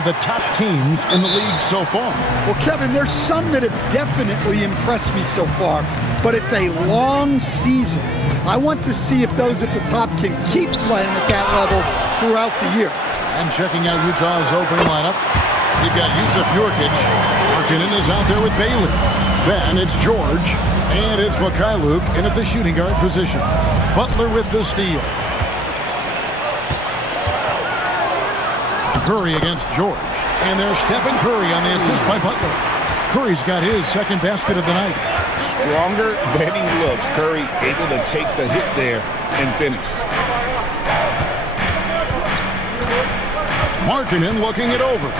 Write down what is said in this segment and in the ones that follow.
at the top teams in the league so far. Well, Kevin, there's some that have definitely impressed me so far, but it's a long season. I want to see if those at the top can keep playing at that level throughout the year. And checking out Utah's opening lineup, you've got Yusuf Nurkic. Markkanen is out there with Bailey. Then it's George, and it's Mikhailuk in at the shooting guard position. Butler with the steal. Curry against George. And there's Stephen Curry on the assist by Butler. Curry's got his second basket of the night. Stronger than he looks. Curry able to take the hit there and finish. Markkanen looking it over.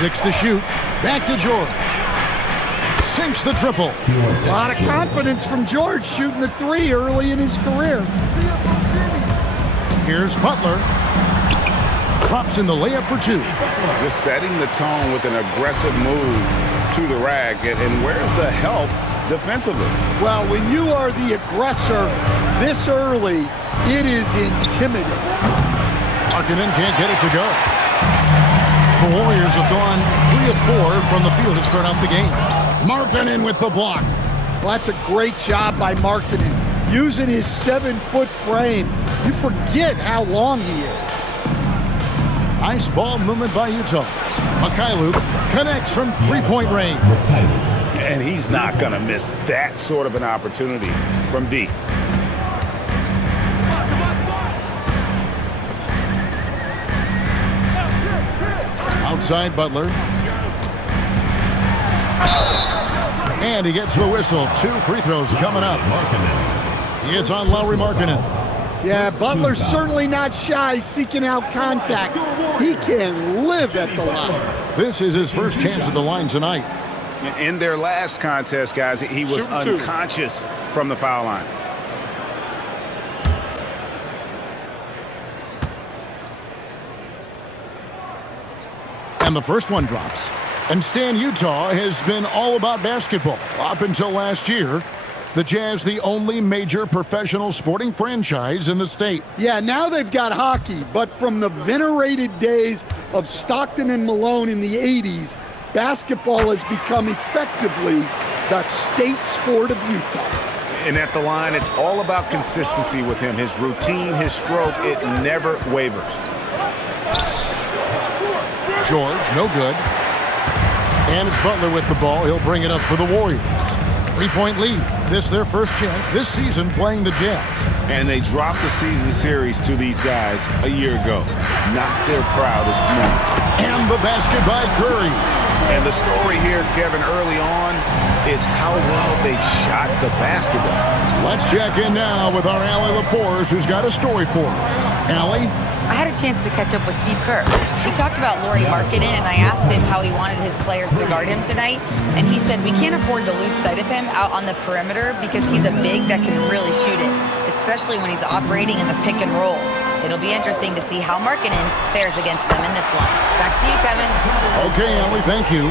6 to shoot. Back to George. Sinks the triple. A lot of confidence from George shooting the three early in his career. Here's Butler. Drops in the layup for 2. Just setting the tone with an aggressive move to the rack. And where's the help defensively? Well, when you are the aggressor this early, it is intimidating. Markkanen can't get it to go. The Warriors have gone 3 of 4 from the field to start out the game. Markkanen with the block. Well, that's a great job by Markkanen. Using his 7-foot frame. You forget how long he is. Nice ball movement by Utah. Mikhailuk connects from three-point range. And he's not going to miss that sort of an opportunity from deep. Outside Butler. And he gets the whistle. 2 free throws coming up. It's on Lauri Markkanen. Yeah, Butler's certainly not shy seeking out contact. He can live at the line. This is his first chance at the line tonight. In their last contest, guys, he was unconscious from the foul line. And the first one drops. And Stan, Utah has been all about basketball up until last year. The Jazz, the only major professional sporting franchise in the state. Yeah, now they've got hockey, but from the venerated days of Stockton and Malone in the 80s, basketball has become effectively the state sport of Utah. And at the line, it's all about consistency with him. His routine, his stroke, it never wavers. George, no good. And it's Butler with the ball. He'll bring it up for the Warriors. 3-point lead. This their first chance this season playing the Jazz. And they dropped the season series to these guys a year ago. Not their proudest moment. And the basket by Curry. And the story here, Kevin, early on is how well they've shot the basketball. Let's check in now with our Allie LaForce, who's got a story for us. Allie? I had a chance to catch up with Steve Kerr. We talked about Lauri Markkanen, and I asked him how he wanted his players to guard him tonight. And he said, we can't afford to lose sight of him out on the perimeter because he's a big that can really shoot it, especially when he's operating in the pick and roll. It'll be interesting to see how Markkanen fares against them in this one. Back to you, Kevin. Okay, Allie, thank you.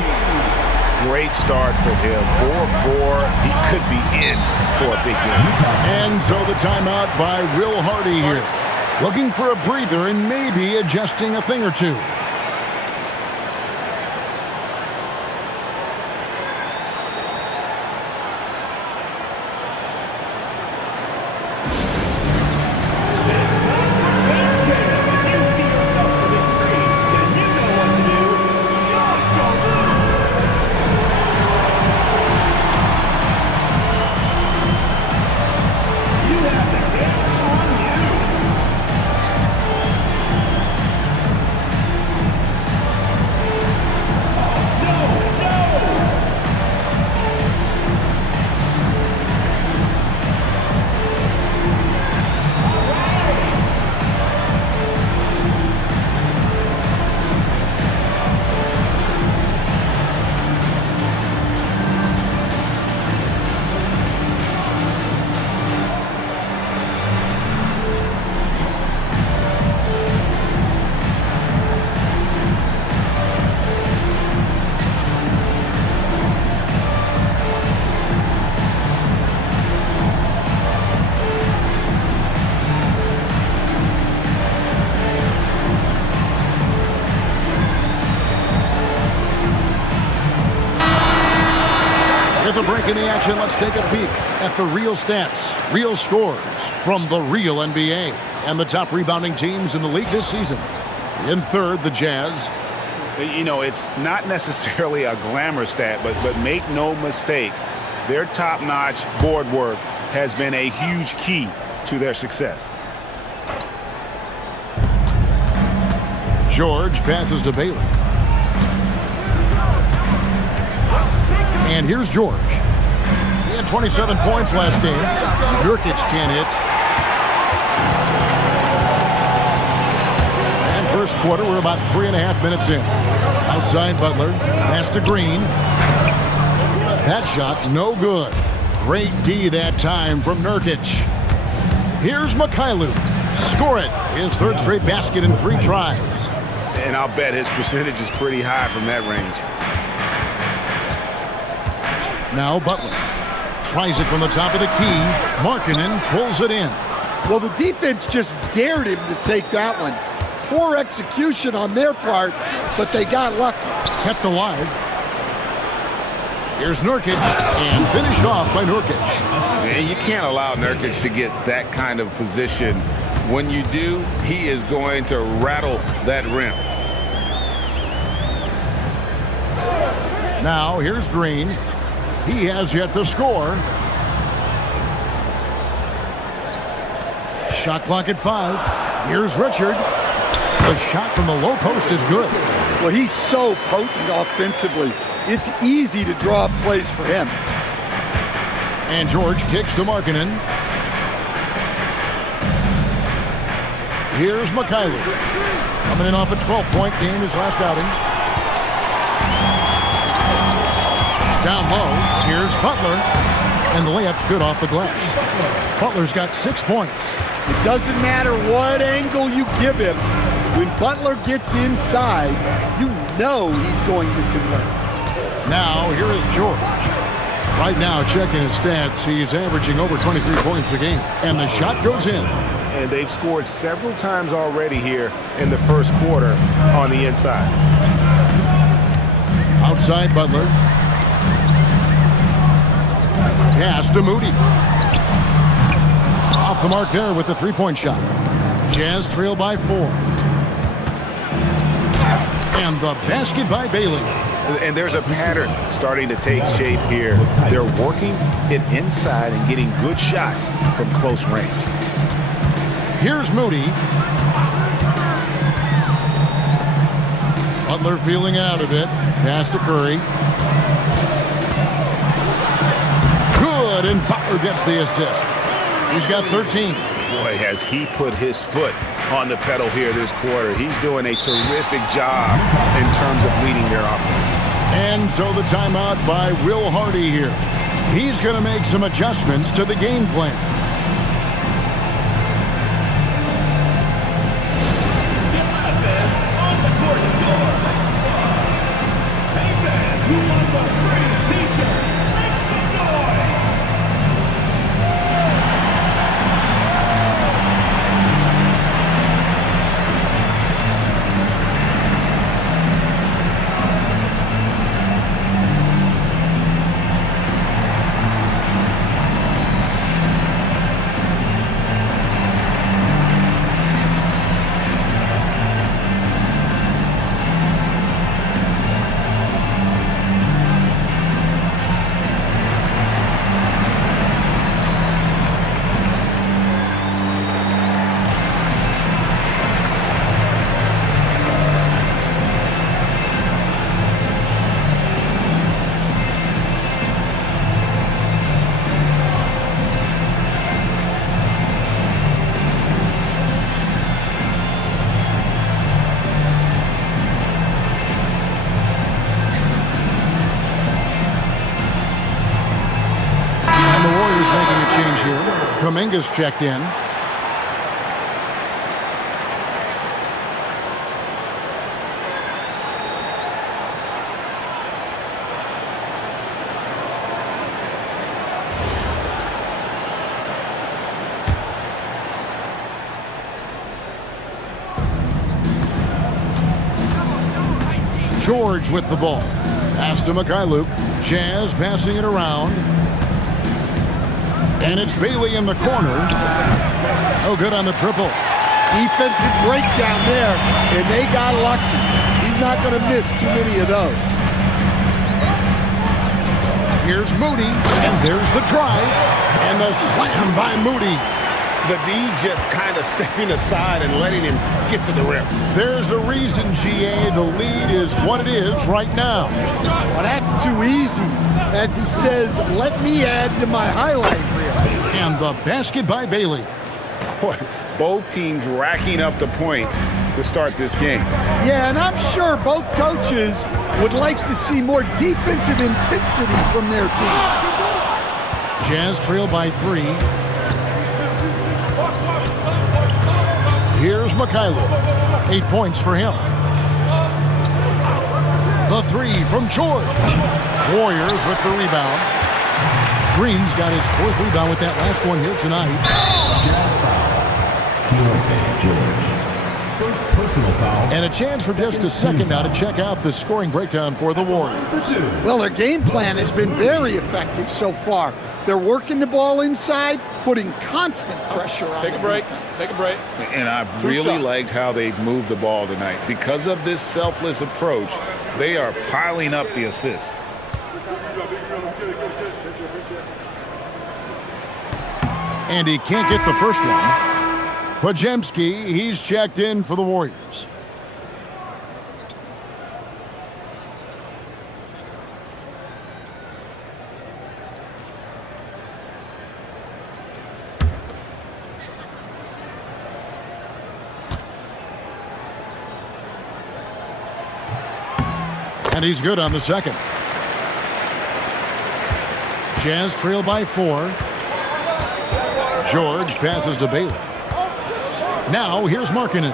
Great start for him. 4-4. He could be in for a big game. And so the timeout by Will Hardy here. Looking for a breather and maybe adjusting a thing or two. With a break in the action, let's take a peek at the real stats, real scores from the real NBA. And the top rebounding teams in the league this season. In third, the Jazz. You know, it's not necessarily a glamour stat, but make no mistake, their top-notch board work has been a huge key to their success. George passes to Bailey. And here's George. He had 27 points last game. Nurkic can't hit. And first quarter, we're about 3.5 minutes in. Outside Butler. Pass to Green. That shot, no good. Great D that time from Nurkic. Here's Mikhailuk. Score it. His third straight basket in 3 tries. And I'll bet his percentage is pretty high from that range. Now Butler tries it from the top of the key. Markkanen pulls it in. Well, the defense just dared him to take that one. Poor execution on their part, but they got lucky. Kept alive. Here's Nurkic, and finished off by Nurkic. And you can't allow Nurkic to get that kind of position. When you do, he is going to rattle that rim. Now here's Green. He has yet to score. Shot clock at 5. Here's Richard. The shot from the low post is good. Well, he's so potent offensively. It's easy to draw up plays for him. And George kicks to Markkanen. Here's Mikhailuk. Coming in off a 12-point game his last outing. Down low, here's Butler. And the layup's good off the glass. Butler's got 6 points. It doesn't matter what angle you give him. When Butler gets inside, you know he's going to convert. Now, here is George. Right now, checking his stats, he's averaging over 23 points a game. And the shot goes in. And they've scored several times already here in the first quarter on the inside. Outside Butler. Pass to Moody. Off the mark there with the three-point shot. Jazz trail by 4. And the basket by Bailey. And there's a pattern starting to take shape here. They're working it inside and getting good shots from close range. Here's Moody. Butler feeling out of it. Pass to Curry. Good, and Butler gets the assist. He's got 13. Boy, has he put his foot on the pedal here this quarter. He's doing a terrific job in terms of leading their offense. And so the timeout by Will Hardy here. He's going to make some adjustments to the game plan. Kuminga's checked in. George with the ball. Pass to Mikhailuk. Jazz passing it around. And it's Bailey in the corner. No good on the triple. Defensive breakdown there, and they got lucky. He's not going to miss too many of those. Here's Moody, and there's the drive. And the slam by Moody. The D just kind of stepping aside and letting him get to the rim. There's a reason, GA, the lead is what it is right now. Well, that's too easy. As he says, let me add to my highlight reel. And the basket by Bailey. Boy, both teams racking up the points to start this game. Yeah, and I'm sure both coaches would like to see more defensive intensity from their teams. Jazz trail by 3. Here's Mikhailuk. 8 points for him. The 3 from George. Warriors with the rebound. Green's got his 4th rebound with that last one here tonight. Jazz foul. George. First personal foul. And a chance for just a second now to check out the scoring breakdown for the Warriors. Well, their game plan has been very effective so far. They're working the ball inside, putting constant pressure on Take a break. Take a break. And I've really liked how they've moved the ball tonight. Because of this selfless approach, they are piling up the assists. And he can't get the first one. Podziemski, he's checked in for the Warriors. And he's good on the second. Jazz trail by 4. George passes to Bailey. Now here's Markkanen.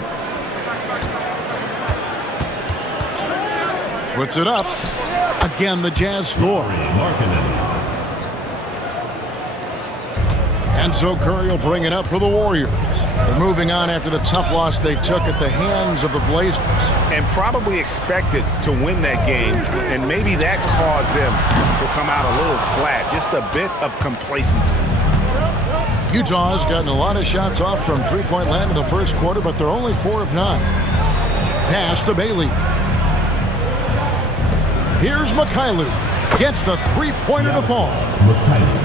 Puts it up. Again, the Jazz score. And so Curry will bring it up for the Warriors. They're moving on after the tough loss they took at the hands of the Blazers. And probably expected to win that game, and maybe that caused them to come out a little flat, just a bit of complacency. Utah's gotten a lot of shots off from three-point land in the first quarter, but they're only 4 of 9. Pass to Bailey. Here's Mikhailuk. Gets the three-pointer to fall.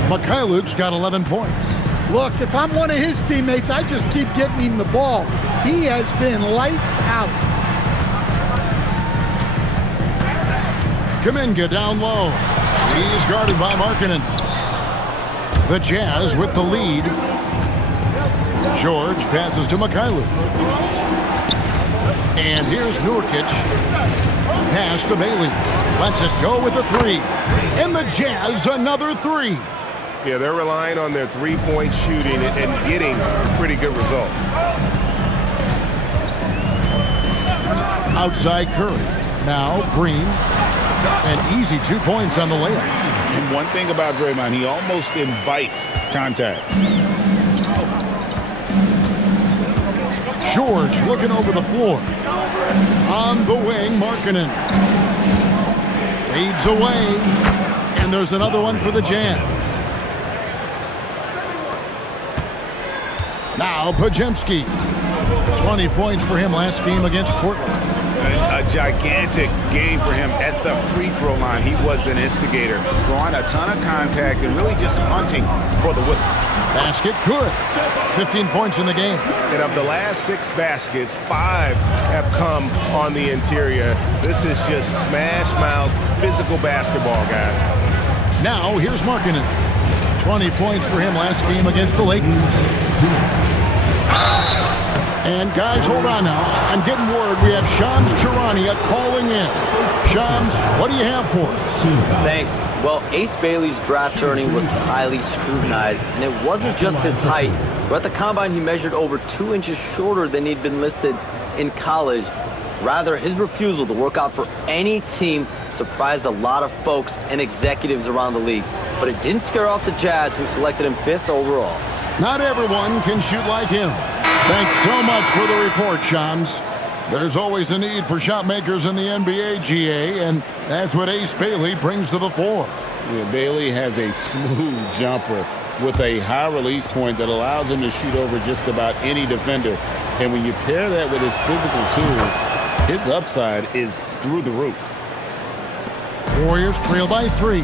Mikhailuk's got 11 points. Look, if I'm one of his teammates, I just keep getting him the ball. He has been lights out. Kuminga down low. He's guarded by Markkanen. The Jazz with the lead. George passes to Mikhailuk. And here's Nurkic. Pass to Bailey. Lets it go with a 3. And the Jazz another 3. Yeah, they're relying on their three-point shooting and getting pretty good results. Outside Curry. Now Green. An easy 2 points on the layup. And one thing about Draymond, he almost invites contact. George looking over the floor. On the wing, Markkanen. Fades away. And there's another one for the Jazz. Now Podziemski. 20 points for him last game against Portland. A gigantic game for him at the free throw line. He was an instigator, drawing a ton of contact and really just hunting for the whistle. Basket good. 15 points in the game. And of the last 6 baskets, 5 have come on the interior. This is just smash mouth physical basketball, guys. Now here's Markkanen. 20 points for him last game against the Lakers. And guys, hold on now. I'm getting word we have Shams Charania calling in. Shams, what do you have for us? Thanks. Well, Ace Bailey's draft journey was highly scrutinized, and it wasn't just his height. But at the combine, he measured over 2 inches shorter than he'd been listed in college. Rather, his refusal to work out for any team surprised a lot of folks and executives around the league. But it didn't scare off the Jazz, who selected him 5th overall. Not everyone can shoot like him. Thanks so much for the report, Shams. There's always a need for shot makers in the NBA, GA, and that's what Ace Bailey brings to the floor. Yeah, Bailey has a smooth jumper with a high release point that allows him to shoot over just about any defender. And when you pair that with his physical tools, his upside is through the roof. Warriors trail by 3.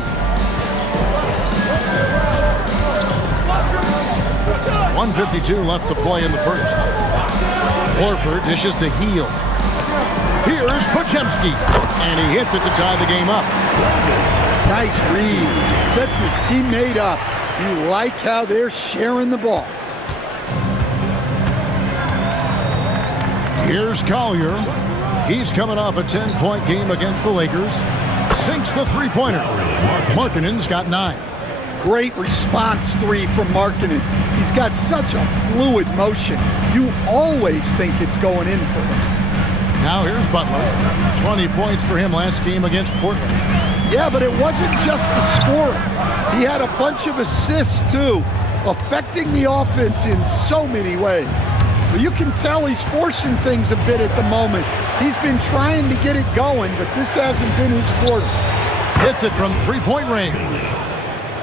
1:52 left to play in the first. Horford dishes to Heel. Here's Podziemski, and he hits it to tie the game up. Nice read. Sets his teammate up. You like how they're sharing the ball. Here's Collier. He's coming off a 10-point game against the Lakers. Sinks the three-pointer. Markkanen's got 9. Great response 3 from Markkanen. He's got such a fluid motion. You always think it's going in for him. Now here's Butler. 20 points for him last game against Portland. Yeah, but it wasn't just the scoring. He had a bunch of assists, too, affecting the offense in so many ways. But you can tell he's forcing things a bit at the moment. He's been trying to get it going, but this hasn't been his quarter. Hits it from three-point range.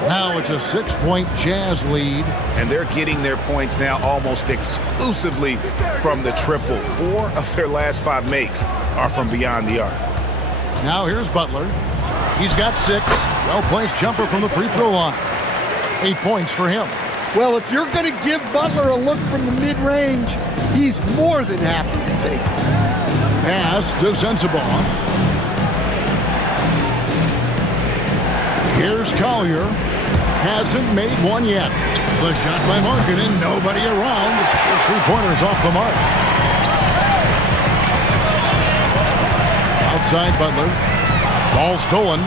Now it's a 6-point Jazz lead. And they're getting their points now almost exclusively from the triple. 4 of their last 5 makes are from beyond the arc. Now here's Butler. He's got 6. Well-placed jumper from the free throw line. 8 points for him. Well, if you're going to give Butler a look from the mid-range, he's more than happy to take it. Pass to Sensabaugh. Here's Collier. Hasn't made one yet. The shot by Markkanen, nobody around. His three-pointer's off the mark. Outside Butler. Ball stolen.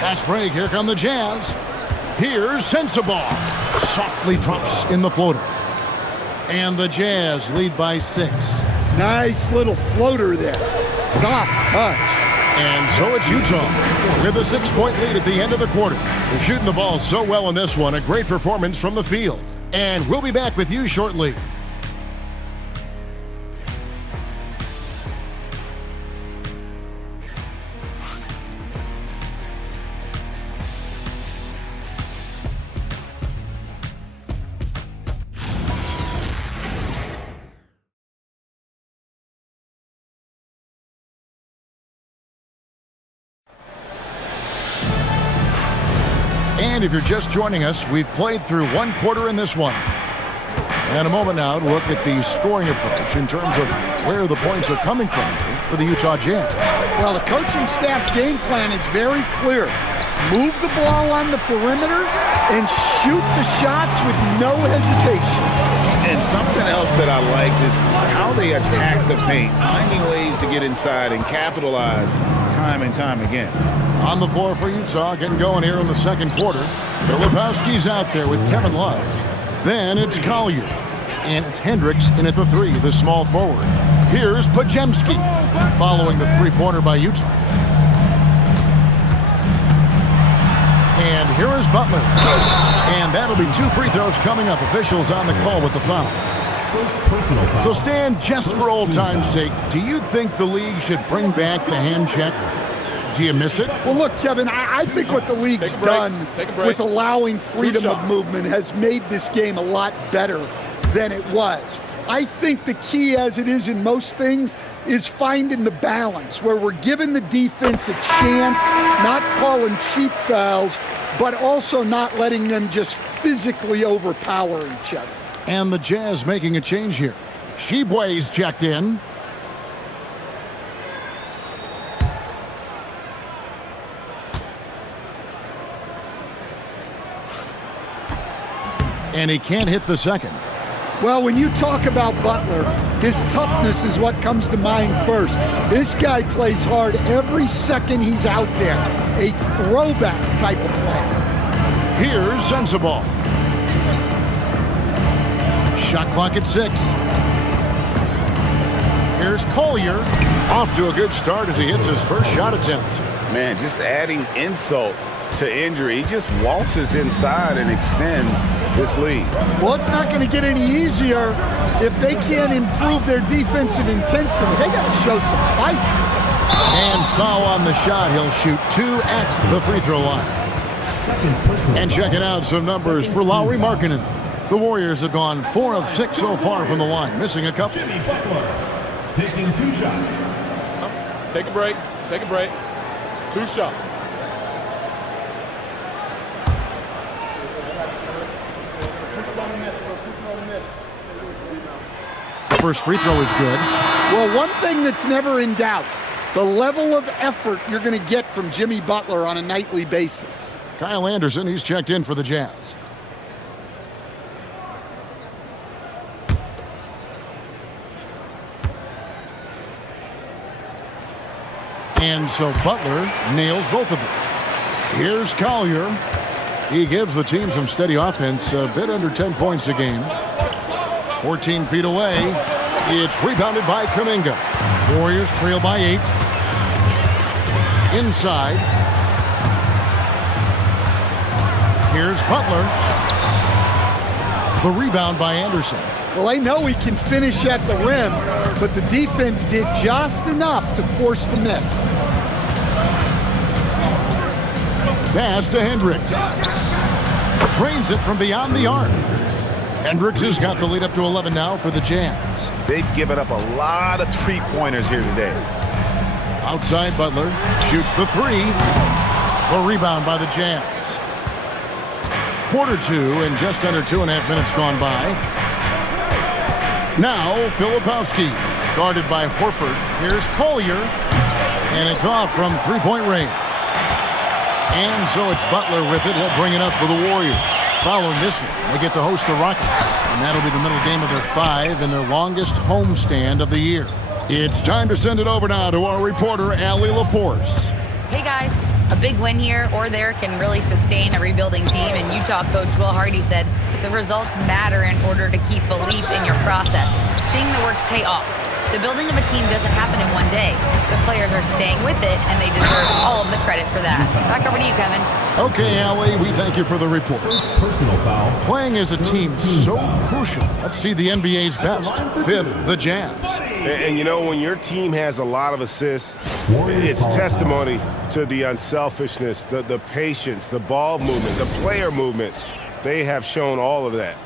Fast break. Here come the Jazz. Here's Sensabaugh. Softly drops in the floater. And the Jazz lead by 6. Nice little floater there. Soft touch. And so it's Utah with a 6-point lead at the end of the quarter. They're shooting the ball so well in this one. A great performance from the field. And we'll be back with you shortly. And if you're just joining us, we've played through one quarter in this one. And a moment now to look at the scoring approach in terms of where the points are coming from for the Utah Jazz. Well, the coaching staff's game plan is very clear. Move the ball on the perimeter and shoot the shots with no hesitation. And something else that I liked is how they attack the paint, finding ways to get inside and capitalize time and time again. On the floor for Utah, getting going here in the second quarter. Filipowski's out there with Kevin Love. Then it's Collier. And it's Hendricks in at the 3, the small forward. Here's Podziemski, following the three-pointer by Utah. And here is Butler. And that'll be 2 free throws coming up. Officials on the call with the foul. So Stan, just for old time's sake, do you think the league should bring back the hand check? Do you miss it? Well, look, Kevin, I think what the league's done with allowing freedom of movement has made this game a lot better than it was. I think the key, as it is in most things, is finding the balance where we're giving the defense a chance, not calling cheap fouls, but also not letting them just physically overpower each other. And the Jazz making a change here. Shibwe's checked in. And he can't hit the second. Well, when you talk about Butler, his toughness is what comes to mind first. This guy plays hard every second he's out there. A throwback type of player. Here's Sensabaugh. Shot clock at 6. Here's Collier. Off to a good start as he hits his first shot attempt. Man, just adding insult to injury. He just waltzes inside and extends this lead. Well, it's not going to get any easier if they can't improve their defensive intensity. They got to show some fight. And foul on the shot. He'll shoot 2 at the free throw line. And checking out some numbers for Lauri Markkanen. The Warriors have gone 4 of 6 so far from the line, missing a couple. Jimmy Butler taking 2 shots. Take a break. Take a break. 2 shots. First free throw is good. Well, one thing that's never in doubt, the level of effort you're going to get from Jimmy Butler on a nightly basis. Kyle Anderson, he's checked in for the Jazz. And so Butler nails both of them. Here's Collier. He gives the team some steady offense, a bit under 10 points a game. 14 feet away. It's rebounded by Kuminga. Warriors trail by 8. Inside. Here's Butler. The rebound by Anderson. Well, I know he can finish at the rim, but the defense did just enough to force the miss. Pass to Hendricks. Drains it from beyond the arc. Hendricks has got the lead up to 11 now for the Jazz. They've given up a lot of three-pointers here today. Outside Butler shoots the 3. The rebound by the Jazz. Quarter 2 and just under 2.5 minutes gone by. Now Filipowski, guarded by Horford. Here's Collier, and it's off from three-point range. And so it's Butler with it. He'll bring it up for the Warriors. Following this one, they get to host the Rockets, and that'll be the middle game of their 5 and their longest homestand of the year. It's time to send it over now to our reporter, Allie LaForce. Hey guys, a big win here or there can really sustain a rebuilding team, and Utah coach Will Hardy said the results matter in order to keep belief in your process, seeing the work pay off. The building of a team doesn't happen in one day. The players are staying with it, and they deserve all of the credit for that. Back over to you, Kevin. Okay, Allie, we thank you for the report. Personal foul. Playing as a team so crucial. Let's see the NBA's best. 5th, the Jazz. And you know, when your team has a lot of assists, it's testimony to the unselfishness, the patience, the ball movement, the player movement. They have shown all of that.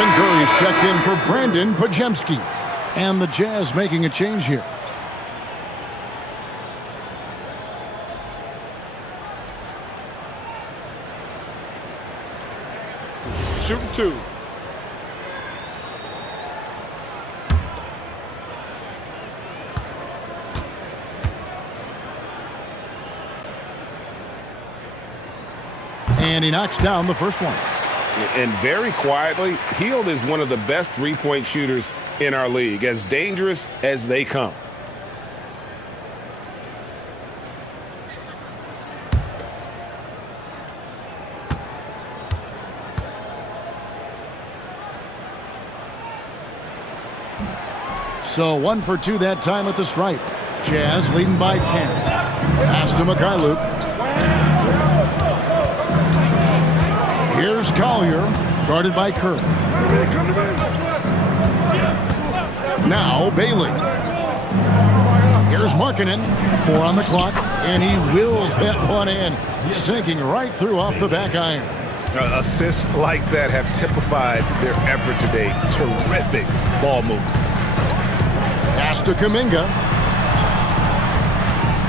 Stephen Curry's checked in for Brandon Pajemski. And the Jazz making a change here. Shooting 2. And he knocks down the first one. And very quietly, Hield is one of the best three-point shooters in our league, as dangerous as they come. So 1 for 2 that time at the stripe. Jazz leading by 10. Pass to Mikhailuk. Here's Collier, guarded by Kerr. Now Bailey. Here's Markkanen, 4 on the clock, and he wills that one in, sinking right through off the back iron. Assists like that have typified their effort today. Terrific ball movement. Pass to Kuminga.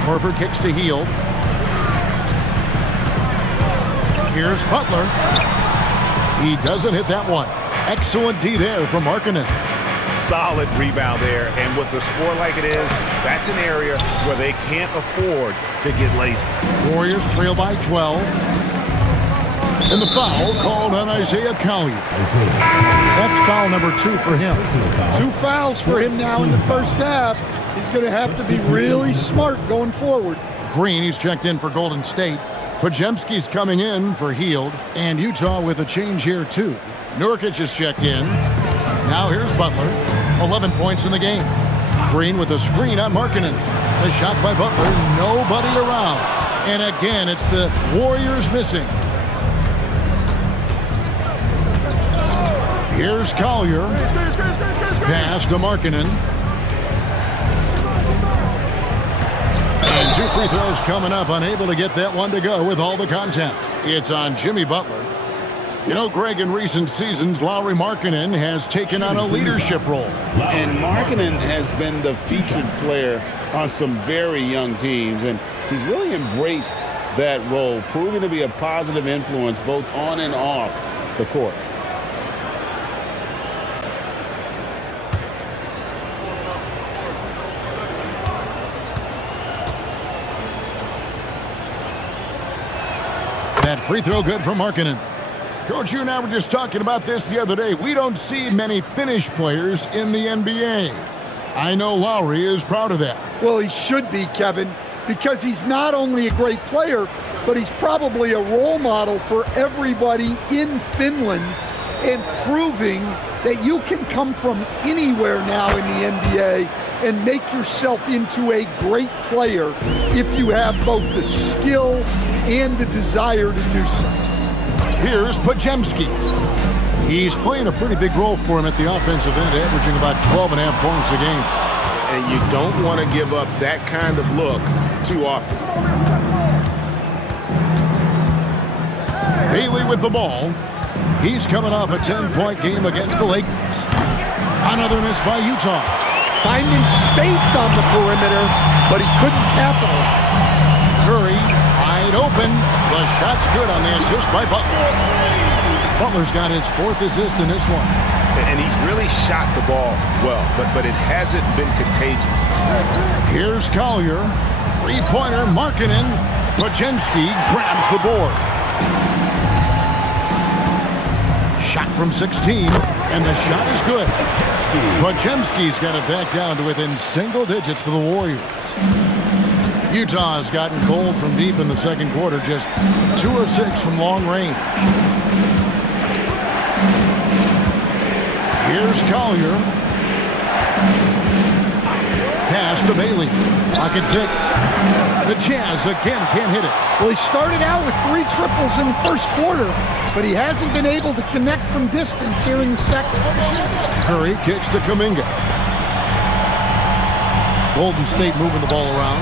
Horford kicks to Hield. Here's Butler. He doesn't hit that one. Excellent D there from Markkanen. Solid rebound there, and with the score like it is, that's an area where they can't afford to get lazy. Warriors trail by 12. And the foul called on Isaiah Collier. That's foul number 2 for him. 2 fouls for him now in the first half. He's going to have to be really smart going forward. Green, he's checked in for Golden State. Podziemski's coming in for Hield. And Utah with a change here, too. Nurkic is checked in. Now here's Butler. 11 points in the game. Green with a screen on Markkanen. The shot by Butler. Nobody around. And again, it's the Warriors missing. Here's Collier. Pass to Markkanen. And 2 free throws coming up. Unable to get that one to go with all the contact. It's on Jimmy Butler. You know, Greg, in recent seasons, Lauri Markkanen has taken on a leadership role. And Markkanen has been the featured player on some very young teams, and he's really embraced that role, proving to be a positive influence both on and off the court. That free throw good from Markkanen. Coach, you and I were just talking about this the other day. We don't see many Finnish players in the NBA. I know Lauri is proud of that. Well, he should be, Kevin, because he's not only a great player, but he's probably a role model for everybody in Finland and proving that you can come from anywhere now in the NBA and make yourself into a great player if you have both the skill and the desire to do so. Here's Podziemski. He's playing a pretty big role for him at the offensive end, averaging about 12.5 points a game. And you don't want to give up that kind of look too often. Bailey with the ball. He's coming off a 10-point game against the Lakers. Another miss by Utah. Finding space on the perimeter, but he couldn't capitalize. Curry wide open. The shot's good on the assist by Butler. Butler's got his 4th assist in this one. And he's really shot the ball well, but it hasn't been contagious. Here's Collier. 3-pointer, Markkanen. Podziemski grabs the board. Shot from 16, and the shot is good. Podziemski's got it back down to within single digits to the Warriors. Utah has gotten cold from deep in the second quarter, just 2 of 6 from long range. Here's Collier. Pass to Bailey. Pocket 6. The Jazz again can't hit it. Well, he started out with 3 triples in the first quarter, but he hasn't been able to connect from distance here in the second. Curry kicks to Kuminga. Golden State moving the ball around.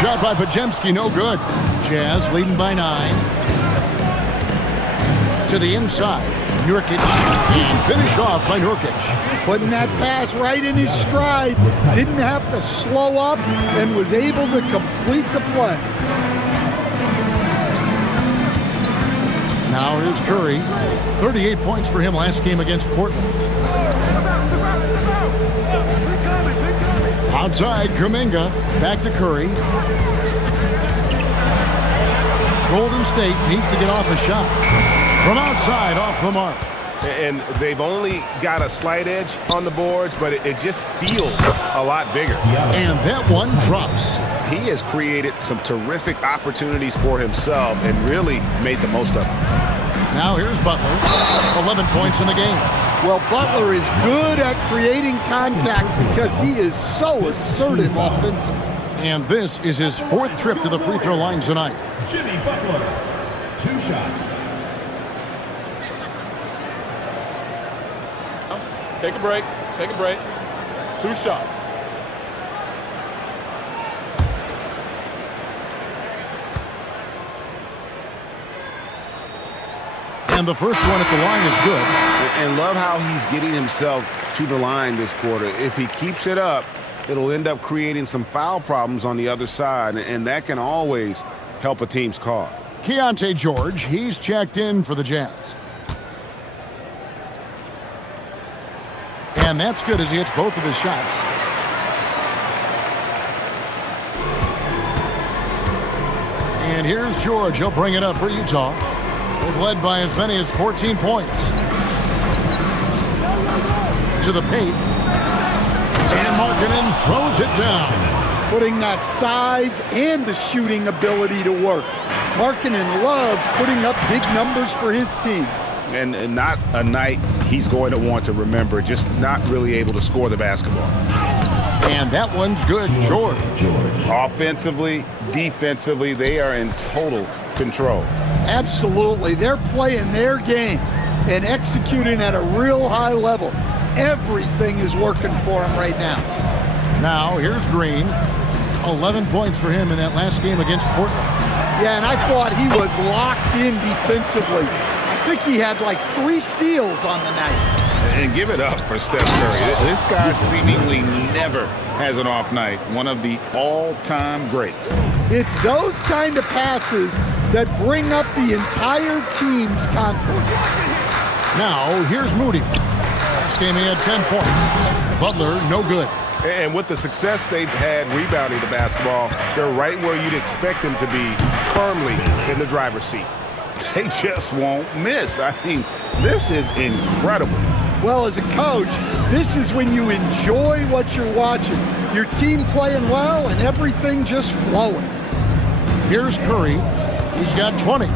Shot by Podziemski, no good. Jazz leading by 9. To the inside. Nurkic, and finished off by Nurkic. Putting that pass right in his stride. Didn't have to slow up and was able to complete the play. Now here's Curry. 38 points for him last game against Portland. Outside, Kuminga. Back to Curry. Golden State needs to get off a shot. From outside, off the mark. And they've only got a slight edge on the boards, but it just feels a lot bigger. And that one drops. He has created some terrific opportunities for himself and really made the most of it. Now here's Butler. 11 points in the game. Well, Butler is good at creating contact because he is so assertive offensively. And this is his 4th trip to the free throw line tonight. Jimmy Butler, 2 shots. Take a break. Take a break. 2 shots. And the first one at the line is good. And love how he's getting himself to the line this quarter. If he keeps it up, it'll end up creating some foul problems on the other side, and that can always help a team's cause. Keontae George, he's checked in for the Jazz. And that's good as he hits both of his shots. And here's George. He'll bring it up for Utah. They've led by as many as 14 points. To the paint. And Markkanen throws it down. Putting that size and the shooting ability to work. Markkanen loves putting up big numbers for his team. And not a night he's going to want to remember, just not really able to score the basketball. And that one's good, George. Offensively, defensively, they are in total control. Absolutely. They're playing their game and executing at a real high level. Everything is working for him right now. Now, here's Green. 11 points for him in that last game against Portland. Yeah, and I thought he was locked in defensively. I think he had like 3 steals on the night. And give it up for Steph Curry. This guy seemingly never has an off night. One of the all-time greats. It's those kind of passes that bring up the entire team's confidence. Now, here's Moody. Last game he had 10 points. Butler, no good. And with the success they've had rebounding the basketball, they're right where you'd expect them to be, firmly in the driver's seat. They just won't miss. I mean, this is incredible. Well, as a coach, this is when you enjoy what you're watching. Your team playing well and everything just flowing. Here's Curry. He's got 20.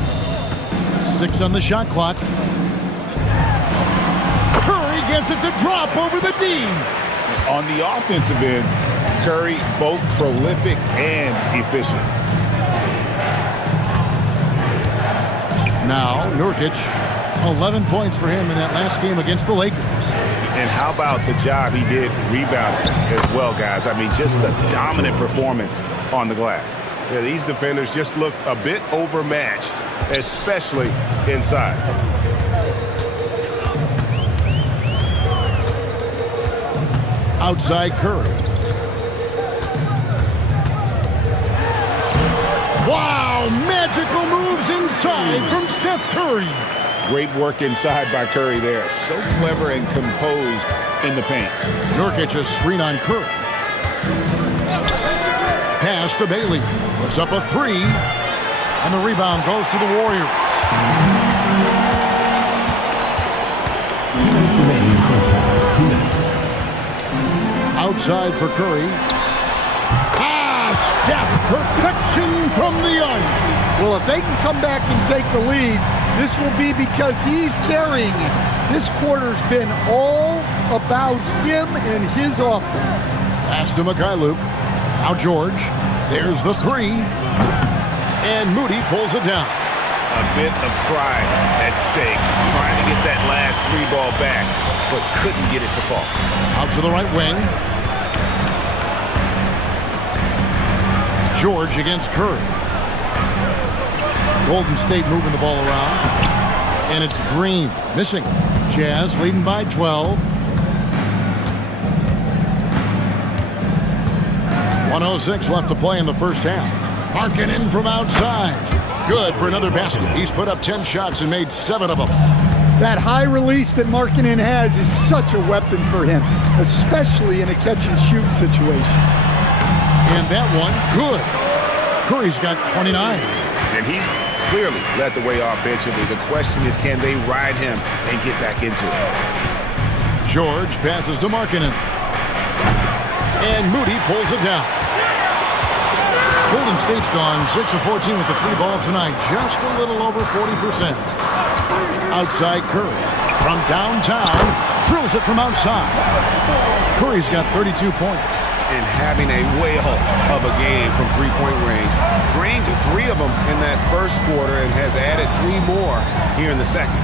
6 on the shot clock. Curry gets it to drop over the D. On the offensive end, Curry both prolific and efficient. Now, Nurkic, 11 points for him in that last game against the Lakers. And how about the job he did rebounding as well, guys? I mean, just a dominant performance on the glass. Yeah, these defenders just look a bit overmatched, especially inside. Outside Curry. Wow, magical moves inside from Steph Curry. Great work inside by Curry there. So clever and composed in the paint. Nurkic a screen on Curry. Pass to Bailey. Puts up a 3. And the rebound goes to the Warriors. 2 minutes remaining in the first half. 2 minutes. Outside for Curry. Steph, perfection from the arc. Well, if they can come back and take the lead, this will be because he's carrying it. This quarter's been all about him and his offense. Pass to Mikhailuk. Now George. There's the 3. And Moody pulls it down. A bit of pride at stake, trying to get that last 3 ball back, but couldn't get it to fall. Out to the right wing. George against Curry. Golden State moving the ball around. And it's Green missing. Jazz leading by 12. 1:06 left to play in the first half. Markkanen from outside. Good for another basket. He's put up 10 shots and made 7 of them. That high release that Markkanen has is such a weapon for him, especially in a catch-and-shoot situation. And that one, good. Curry's got 29. And he's clearly led the way offensively. The question is, can they ride him and get back into it? George passes to Markkanen. And Moody pulls it down. Golden State's gone 6 of 14 with the 3 ball tonight. Just a little over 40%. Outside Curry. From downtown. Drills it from outside. Curry's got 32 points. And having a whale of a game from three-point range. Drained 3 of them in that first quarter and has added 3 more here in the second.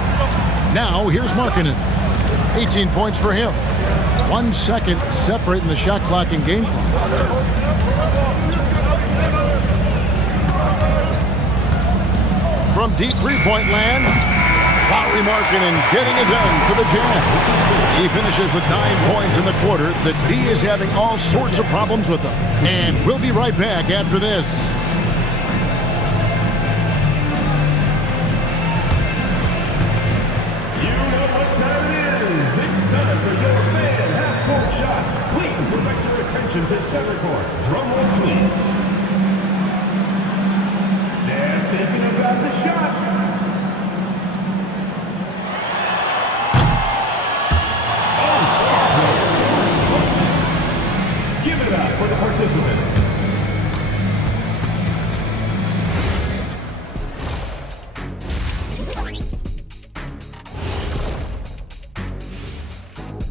Now here's Markkanen. 18 points for him. 1 second separating the shot clock and game clock. From deep three-point land. Lauri Markkanen getting it done for the Jazz. He finishes with 9 points in the quarter. The D is having all sorts of problems with them. And we'll be right back after this. You know what time it is. It's time for your fan half-court shot. Please direct your attention to center court. Drum roll, please. They're thinking about the shot. Give it up for the participants.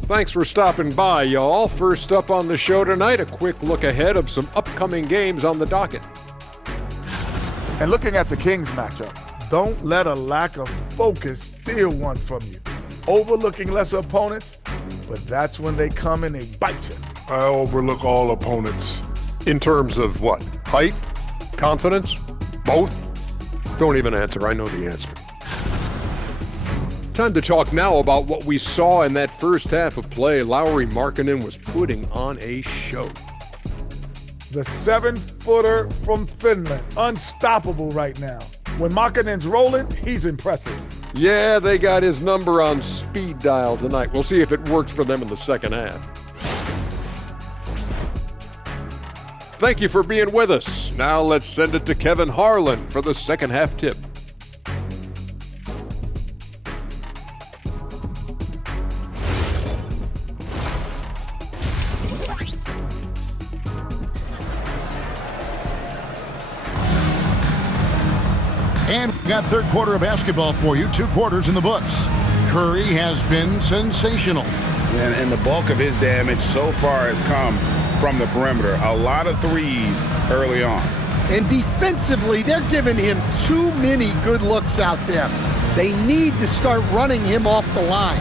Thanks for stopping by, y'all. First up on the show tonight, a quick look ahead of some upcoming games on the docket. And looking at the Kings matchup, don't let a lack of focus steal one from you. Overlooking lesser opponents, but that's when they come and they bite you. I overlook all opponents. In terms of what? Height? Confidence? Both? Don't even answer. I know the answer. Time to talk now about what we saw in that first half of play. Lauri Markkanen was putting on a show. The 7-footer from Finland, unstoppable right now. When Markkanen's rolling, he's impressive. Yeah, they got his number on speed dial tonight. We'll see if it works for them in the second half. Thank you for being with us. Now let's send it to Kevin Harlan for the second half tip. And we've got third quarter of basketball for you. 2 quarters in the books. Curry has been sensational. And the bulk of his damage so far has come from the perimeter. A lot of threes early on. And defensively, they're giving him too many good looks out there. They need to start running him off the line.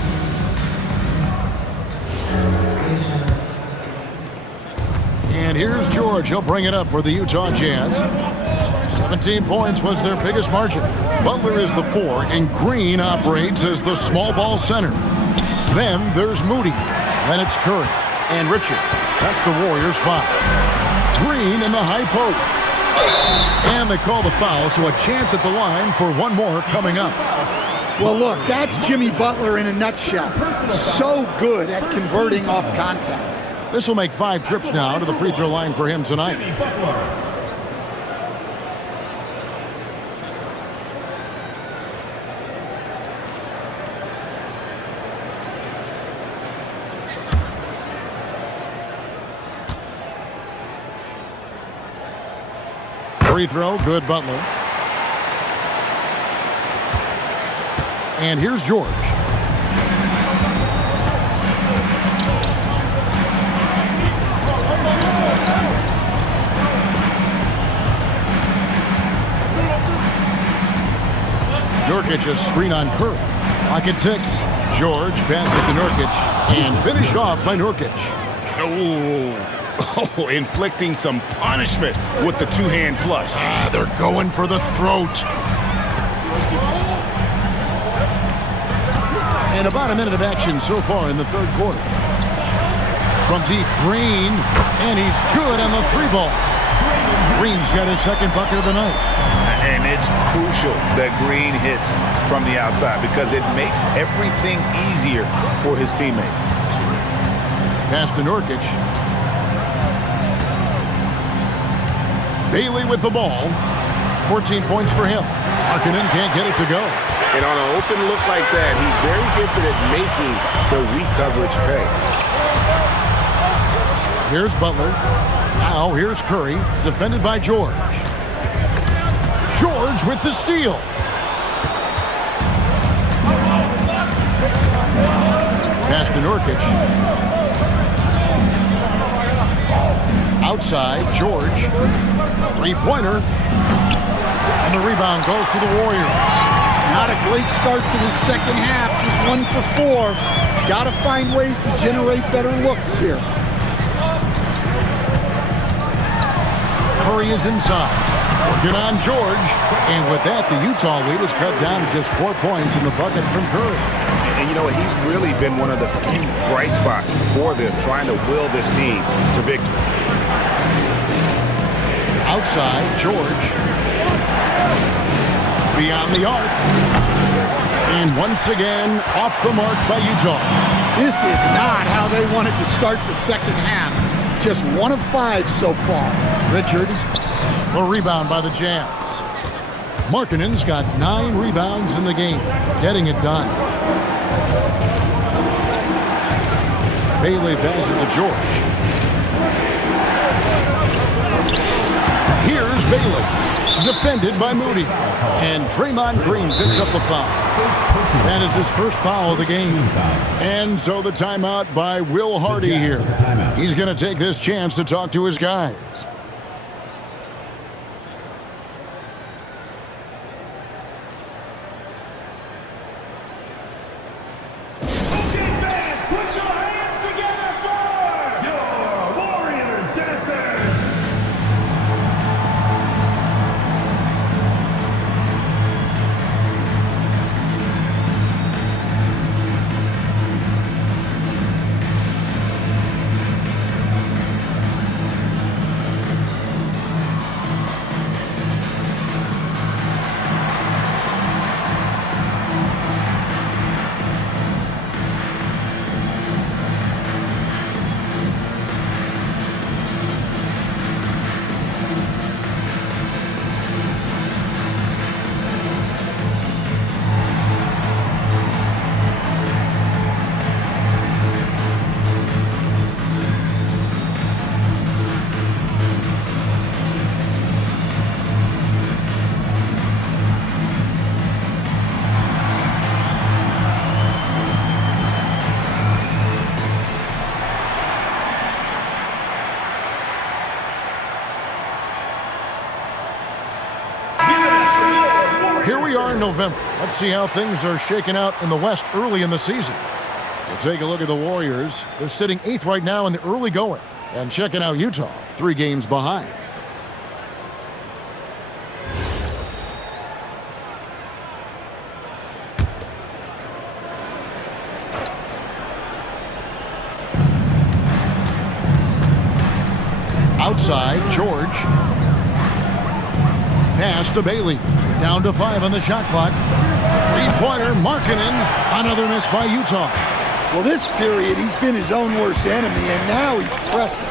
And here's George. He'll bring it up for the Utah Jazz. 17 points was their biggest margin. Butler is the 4, and Green operates as the small ball center. Then there's Moody. Then it's Curry and Richard. That's the Warriors' 5. Green in the high post. And they call the foul, so a chance at the line for one more coming up. Well, look, that's Jimmy Butler in a nutshell. So good at converting off contact. This will make 5 trips now to the free throw line for him tonight. Free throw, good Butler. And here's George. Nurkic a screen on Curry. Clock at 6. George passes to Nurkic and finished off by Nurkic. Oh, inflicting some punishment with the 2-hand flush. They're going for the throat. And about a minute of action so far in the third quarter. From deep, Green, and he's good on the 3-ball. Green's got his second bucket of the night. And it's crucial that Green hits from the outside because it makes everything easier for his teammates. Pass to Nurkic. Bailey with the ball. 14 points for him. Markkanen can't get it to go. And on an open look like that, he's very gifted at making the weak coverage pay. Here's Butler. Now here's Curry, defended by George. George with the steal. Pass to Nurkic. Outside, George. 3-pointer. And the rebound goes to the Warriors. Not a great start to the second half. Just 1 for 4. Got to find ways to generate better looks here. Curry is inside. Working on George. And with that, the Utah lead is cut down to just 4 points in the bucket from Curry. And you know what? He's really been one of the few bright spots for them, trying to will this team to victory. Outside, George. Beyond the arc. And once again, off the mark by Utah. This is not how they wanted to start the second half. Just 1 of 5 so far. Richards, the rebound by the Jazz. Markkanen's got 9 rebounds in the game, getting it done. Bailey passes to George. Here's Bailey, defended by Moody. And Draymond Green picks up the foul. That is his first foul of the game. And so the timeout by Will Hardy here. He's going to take this chance to talk to his guys. Here we are in November. Let's see how things are shaking out in the West early in the season. We'll take a look at the Warriors. They're sitting 8th right now in the early going. And checking out Utah, 3 games behind. Outside, George. Pass to Bailey. Down to 5 on the shot clock. 3-pointer, Markkanen. Another miss by Utah. Well, this period, he's been his own worst enemy, and now he's pressing.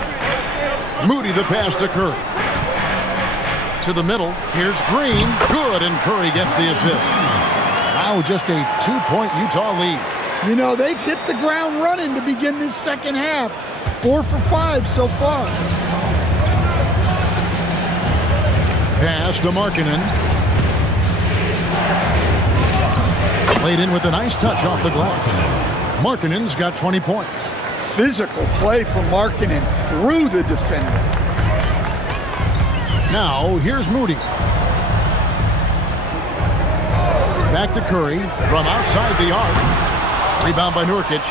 Moody the pass to Curry. To the middle. Here's Green. Good, and Curry gets the assist. Now just a 2-point Utah lead. You know, they've hit the ground running to begin this second half. 4 for 5 so far. Pass to Markkanen. Played in with a nice touch off the glass. Markkanen's got 20 points. Physical play from Markkanen through the defender. Now, here's Moody. Back to Curry from outside the arc. Rebound by Nurkic.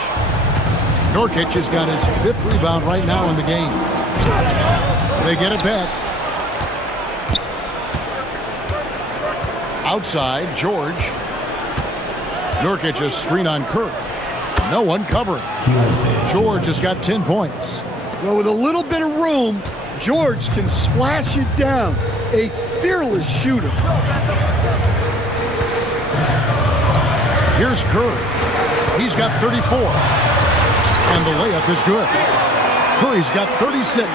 Nurkic has got his 5th rebound right now in the game. They get it back. Outside, George. Nurkic a screen on Curry. No one covering. George has got 10 points. Well, with a little bit of room, George can splash it down. A fearless shooter. Here's Curry. He's got 34. And the layup is good. Curry's got 36.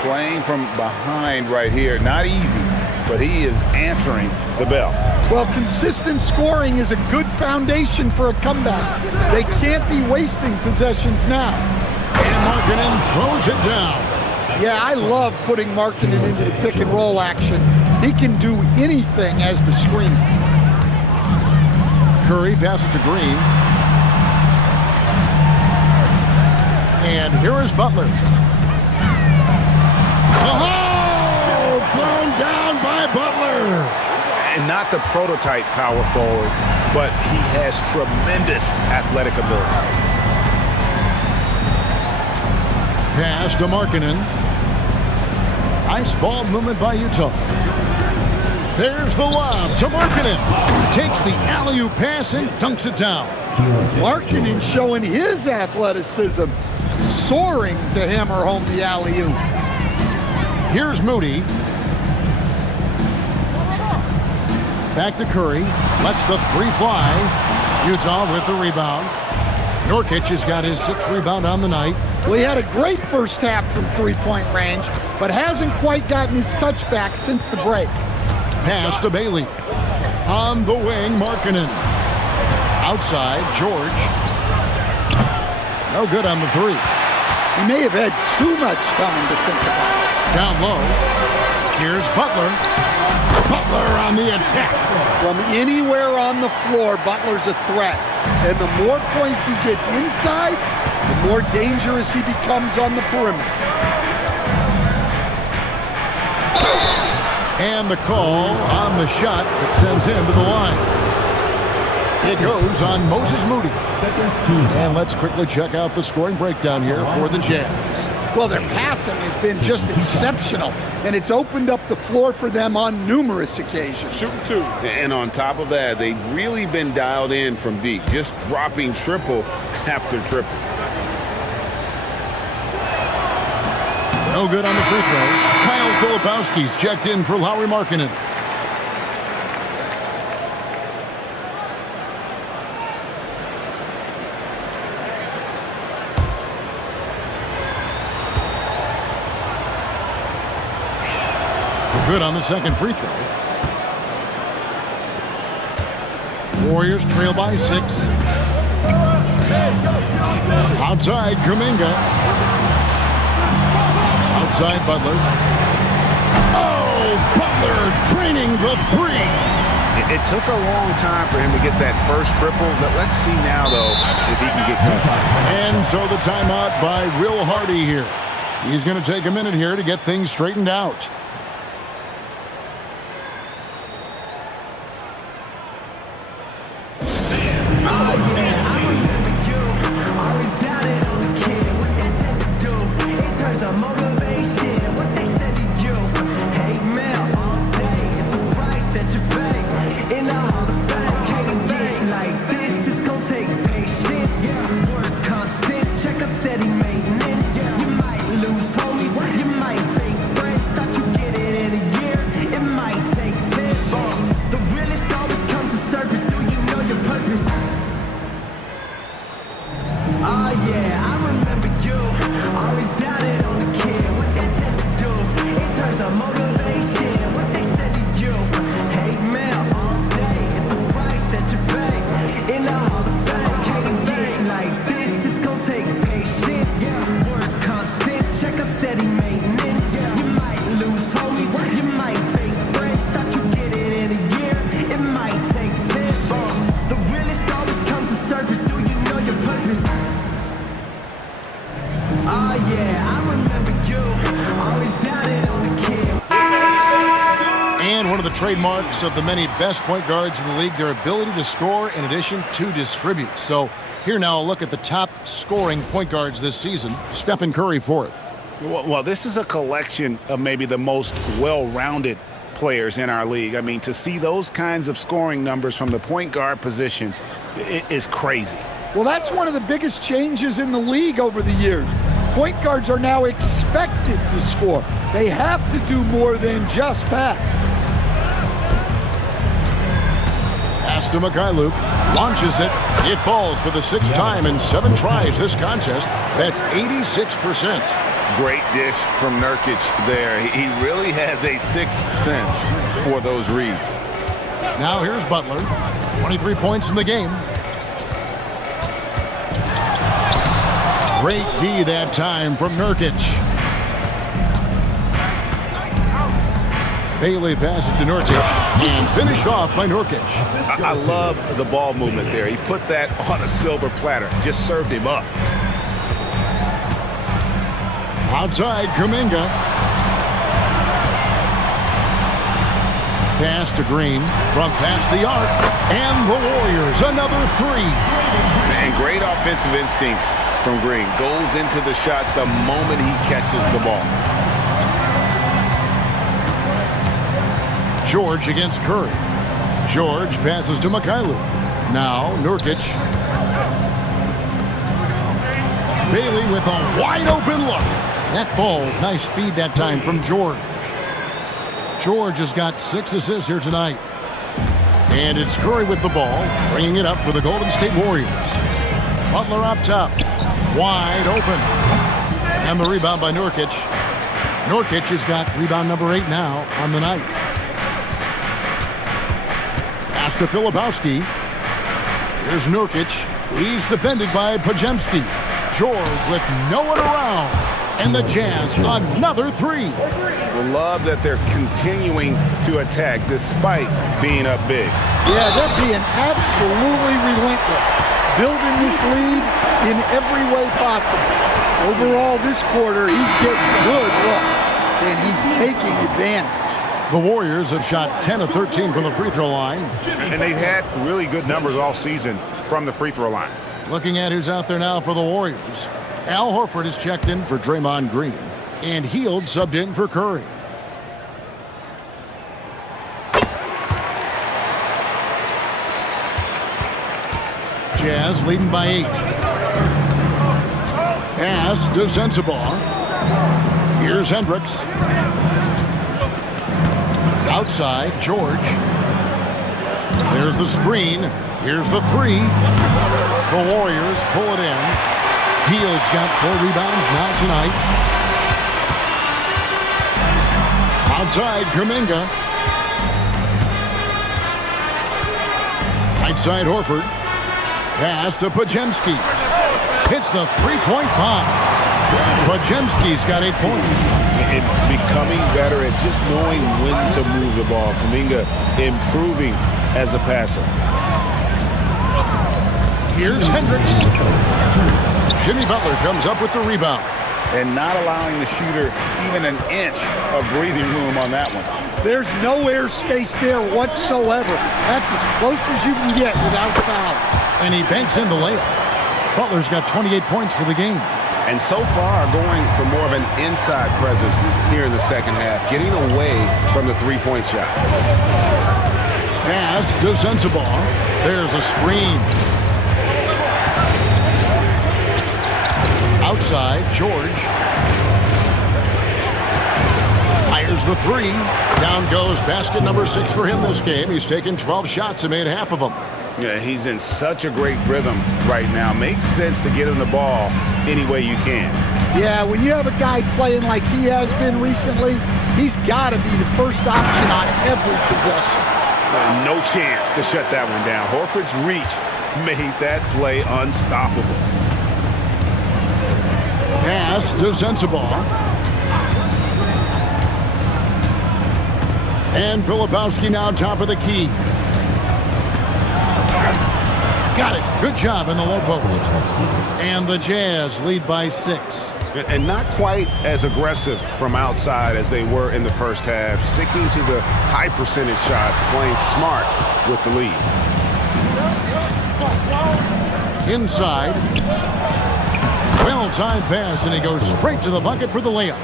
Playing from behind right here. Not easy, but he is answering the bell. Well, consistent scoring is a good foundation for a comeback. They can't be wasting possessions now. And Markkanen throws it down. Yeah, I love putting Markkanen into the pick and roll action. He can do anything as the screen. Curry passes to Green. And here is Butler. Oh, thrown down by Butler. And not the prototype power forward, but he has tremendous athletic ability. Pass to Markkanen. Nice ball movement by Utah. There's the lob to Markkanen. Takes the alley-oop pass and dunks it down. Markkanen showing his athleticism, soaring to hammer home the alley-oop. Here's Moody. Back to Curry. Lets the three fly. Utah with the rebound. Nurkic has got his 6th rebound on the night. Well, he had a great first half from three-point range, but hasn't quite gotten his touchback since the break. Pass to Bailey. On the wing, Markkanen. Outside, George. No good on the three. He may have had too much time to think about it. Down low. Here's Butler. Butler on the attack. From anywhere on the floor, Butler's a threat. And the more points he gets inside, the more dangerous he becomes on the perimeter. And the call on the shot that sends him to the line. It goes on Moses Moody. And let's quickly check out the scoring breakdown here for the Jazz. Well, their passing has been just exceptional, and it's opened up the floor for them on numerous occasions. Shooting 2. And on top of that, they've really been dialed in from deep, just dropping triple after triple. No good on the free throw. Kyle Filipowski's checked in for Lauri Markkanen. Good on the second free throw. Warriors trail by 6. Outside, Kuminga. Outside, Butler. Oh, Butler draining the three. It took a long time for him to get that first triple. Let's see now, though, if he can get going. And so the timeout by Will Hardy here. He's going to take a minute here to get things straightened out. Trademarks of the many best point guards in the league, their ability to score in addition to distribute. So here now a look at the top scoring point guards this season. Stephen Curry 4th. Well, this is a collection of maybe the most well-rounded players in our league. I mean, to see those kinds of scoring numbers from the point guard position is crazy. Well, that's one of the biggest changes in the league over the years. Point guards are now expected to score. They have to do more than just pass. Pass to Mikhailuk, launches it. It falls for the 6th time in 7 tries this contest. That's 86%. Great dish from Nurkic there. He really has a 6th sense for those reads. Now here's Butler. 23 points in the game. Great D that time from Nurkic. Bailey passes to Nurkic and finished off by Nurkic. I love the ball movement there. He put that on a silver platter. Just served him up. Outside, Kuminga. Pass to Green from past the arc. And the Warriors, another 3. And great offensive instincts from Green. Goes into the shot the moment he catches the ball. George against Curry. George passes to Mikhailuk. Now Nurkic. Bailey with a wide open look. That falls. Nice feed that time from George. George has got 6 assists here tonight. And it's Curry with the ball, bringing it up for the Golden State Warriors. Butler up top. Wide open. And the rebound by Nurkic. Nurkic has got rebound number 8 now on the night. Pass to Filipowski. Here's Nurkic. He's defended by Podziemski. George with no one around. And the Jazz, another 3. We love that they're continuing to attack despite being up big. Yeah, they're being absolutely relentless, building this lead in every way possible. Overall, this quarter, he's getting good looks, and he's taking advantage. The Warriors have shot 10 of 13 from the free throw line. And they've had really good numbers all season from the free throw line. Looking at who's out there now for the Warriors. Al Horford is checked in for Draymond Green. And Hield subbed in for Curry. Jazz leading by 8. Pass to Sensabaugh. Here's Hendricks. Outside, George. There's the screen. Here's the 3. The Warriors pull it in. Hield's got 4 rebounds now tonight. Outside, Kuminga. Right side, Horford. Pass to Podziemski. Hits the three-point bomb. Podziemski's got 8 points. And becoming better at just knowing when to move the ball. Kuminga improving as a passer. Here's Hendricks. Jimmy Butler comes up with the rebound. And not allowing the shooter even an inch of breathing room on that one. There's no air space there whatsoever. That's as close as you can get without foul. And he banks in the layup. Butler's got 28 points for the game. And so far, going for more of an inside presence here in the second half, getting away from the three-point shot. Pass to Sensabaugh. There's a screen. Outside, George. Fires the 3. Down goes basket number 6 for him this game. He's taken 12 shots and made half of them. Yeah, he's in such a great rhythm right now. Makes sense to get him the ball any way you can. Yeah, when you have a guy playing like he has been recently, he's got to be the first option on every possession. No chance to shut that one down. Horford's reach made that play unstoppable. Pass to Sensabaugh. And Filipowski now top of the key. Got it. Good job in the low post. And the Jazz lead by 6. And not quite as aggressive from outside as they were in the first half. Sticking to the high percentage shots, playing smart with the lead. Inside. Well-timed pass, and he goes straight to the bucket for the layup.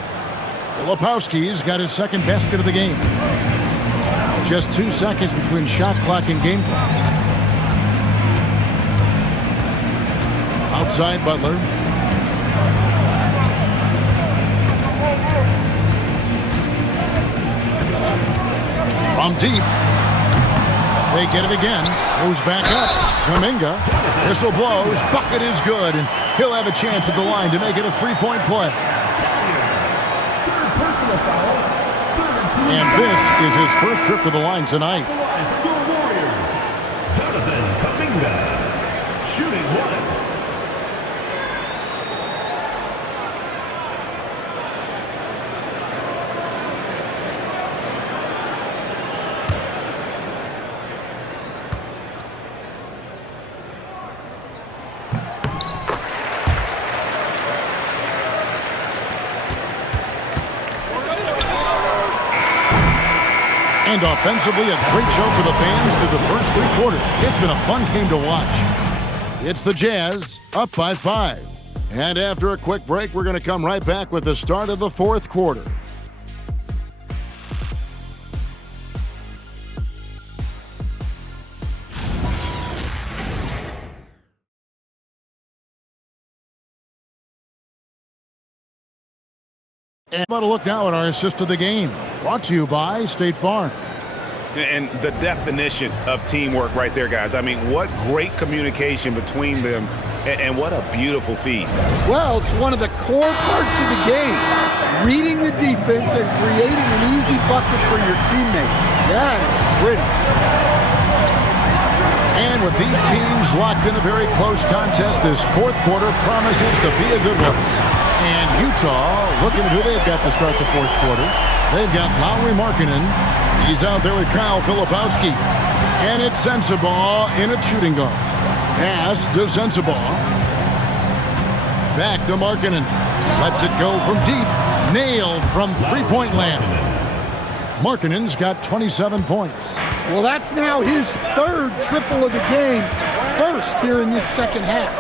Filipowski's got his second basket of the game. Just 2 seconds between shot clock and game clock. Outside, Butler. From deep. They get it again. Goes back up. Kuminga. Whistle blows. Bucket is good. And he'll have a chance at the line to make it a three-point play. And this is his first trip to the line tonight. Your Warriors, Jonathan Kuminga, shooting 1. And offensively, a great show for the fans through the first 3 quarters. It's been a fun game to watch. It's the Jazz up by 5. And after a quick break, we're going to come right back with the start of the 4th quarter. And about a look now at our assist of the game. Brought to you by State Farm. And the definition of teamwork right there, guys. I mean, what great communication between them, and what a beautiful feed. Well, it's one of the core parts of the game. Reading the defense and creating an easy bucket for your teammate. That is pretty. And with these teams locked in a very close contest, this fourth quarter promises to be a good one. And Utah looking at who they've got to start the fourth quarter. They've got Lauri Markkanen. He's out there with Kyle Filipowski. And it's Sensabaugh in a shooting guard. Pass to Sensabaugh. Back to Markkanen. Lets it go from deep. Nailed from three-point land. Markkanen's got 27 points. Well, that's now his third triple of the game. First here in this second half.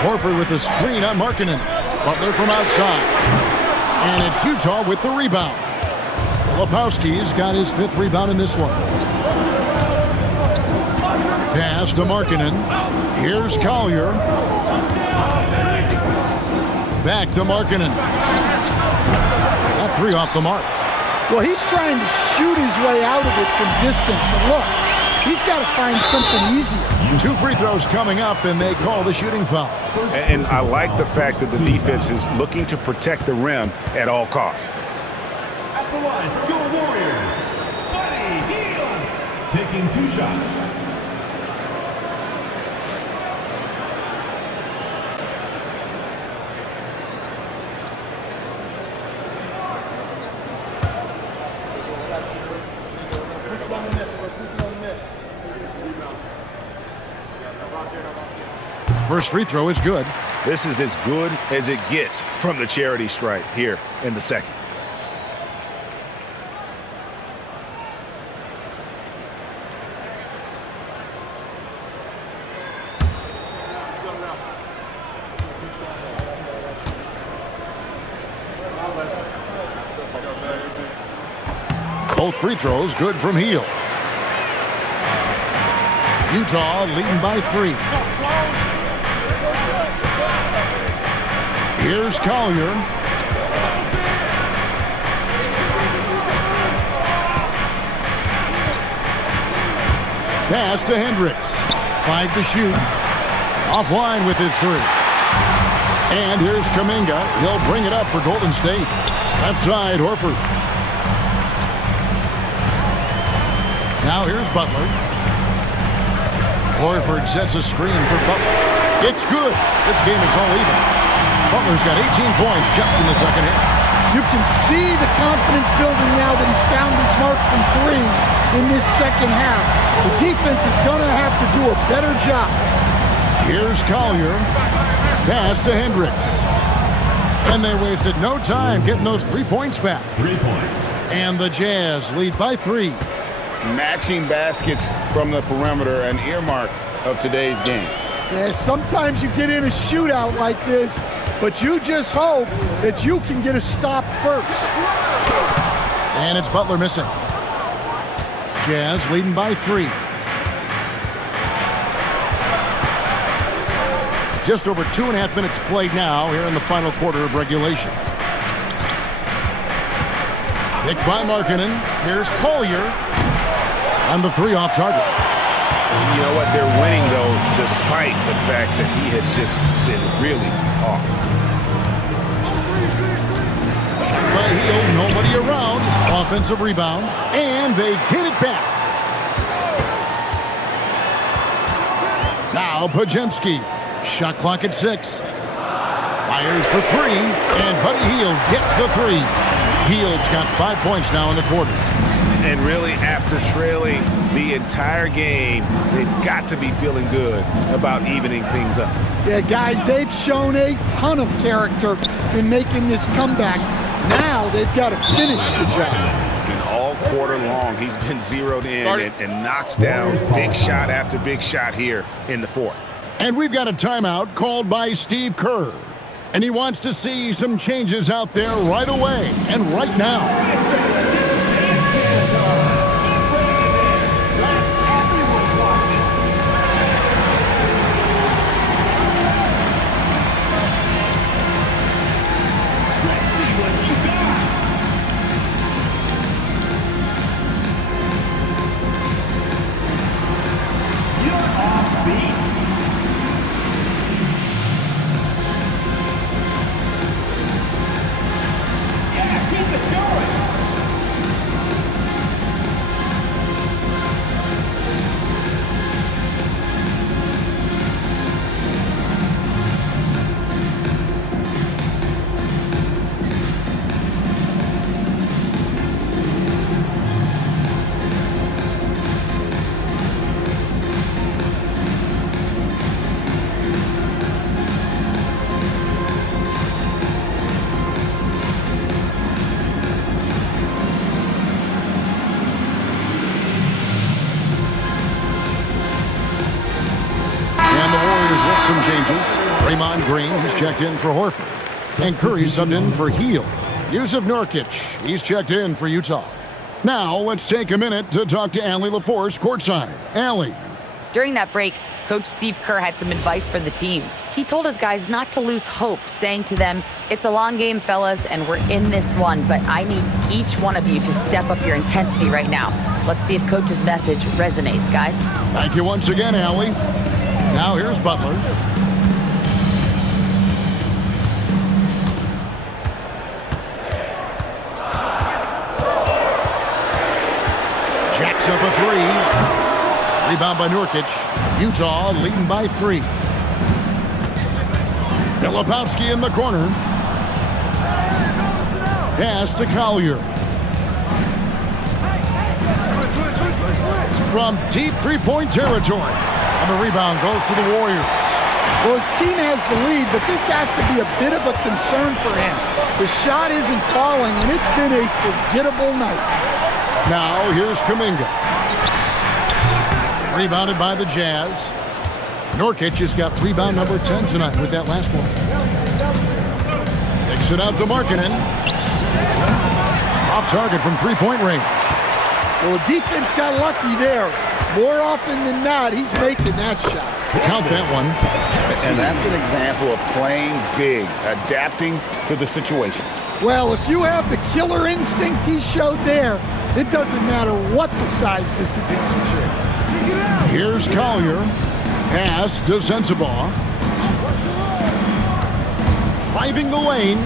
Horford with the screen on Markkanen. Butler from outside. And it's Utah with the rebound. Filipowski's got his fifth rebound in this one. Pass to Markkanen. Here's Collier. Back to Markkanen. That three off the mark. Well, he's trying to shoot his way out of it from distance, but look, he's got to find something easier. 2 free throws coming up, and they call the shooting foul. And I like the fact that the defense is looking to protect the rim at all costs. At the line for your Warriors, Buddy Hield, taking 2 shots. First free throw is good. This is as good as it gets from the charity stripe here in the second. Both free throws good from Hield. Utah leading by 3. Here's Collier. Pass to Hendricks. 5 to shoot. Offline with his 3. And here's Kuminga. He'll bring it up for Golden State. Left side, Horford. Now here's Butler. Horford sets a screen for Butler. It's good. This game is all even. Butler's got 18 points just in the second half. You can see the confidence building now that he's found his mark from 3 in this second half. The defense is going to have to do a better job. Here's Collier. Pass to Hendricks. And they wasted no time getting those 3 points back. 3 points. And the Jazz lead by 3. Matching baskets from the perimeter, an earmark of today's game. Yeah, sometimes you get in a shootout like this, but you just hope that you can get a stop first. And it's Butler missing. Jazz leading by 3. Just over 2.5 minutes played now here in the final quarter of regulation. Picked by Markkanen. Here's Collier. On the 3 off target. You know what? They're winning, though, despite the fact that he has just been really off. Shot by Hield, nobody around. Offensive rebound, and they get it back. Now Podziemski. Shot clock at 6. Fires for 3, and Buddy Hield gets the 3. Hield's got 5 points now in the quarter. And really, after trailing the entire game, they've got to be feeling good about evening things up. Yeah, guys, they've shown a ton of character in making this comeback. Now they've got to finish the job. And all quarter long, he's been zeroed in and knocks down big shot after big shot here in the fourth. And we've got a timeout called by Steve Kerr. And he wants to see some changes out there right away and right now. Yeah, keep it going. Some changes. Draymond Green, he's checked in for Horford. And Curry subbed in for Heel. Yusuf Nurkic, he's checked in for Utah. Now, let's take a minute to talk to Allie LaForce courtside. Allie. During that break, Coach Steve Kerr had some advice for the team. He told his guys not to lose hope, saying to them, "It's a long game, fellas, and we're in this one, but I need each one of you to step up your intensity right now." Let's see if Coach's message resonates, guys. Thank you once again, Allie. Now here's Butler. Jacks up a three. Rebound by Nurkic. Utah leading by 3. Filipowski in the corner. Pass to Collier. From deep three-point territory. And the rebound goes to the Warriors. Well, his team has the lead, but this has to be a bit of a concern for him. The shot isn't falling, and it's been a forgettable night. Now, here's Kuminga. Rebounded by the Jazz. Nurkic has got rebound number 10 tonight with that last one. Kicks it out to Markkanen. Off target from three-point range. Well, the defense got lucky there. More often than not, he's making that shot. Count that one. And that's an example of playing big, adapting to the situation. Well, if you have the killer instinct he showed there, it doesn't matter what the size disadvantage is. Here's Collier. Pass to Sensabaugh. Driving the lane.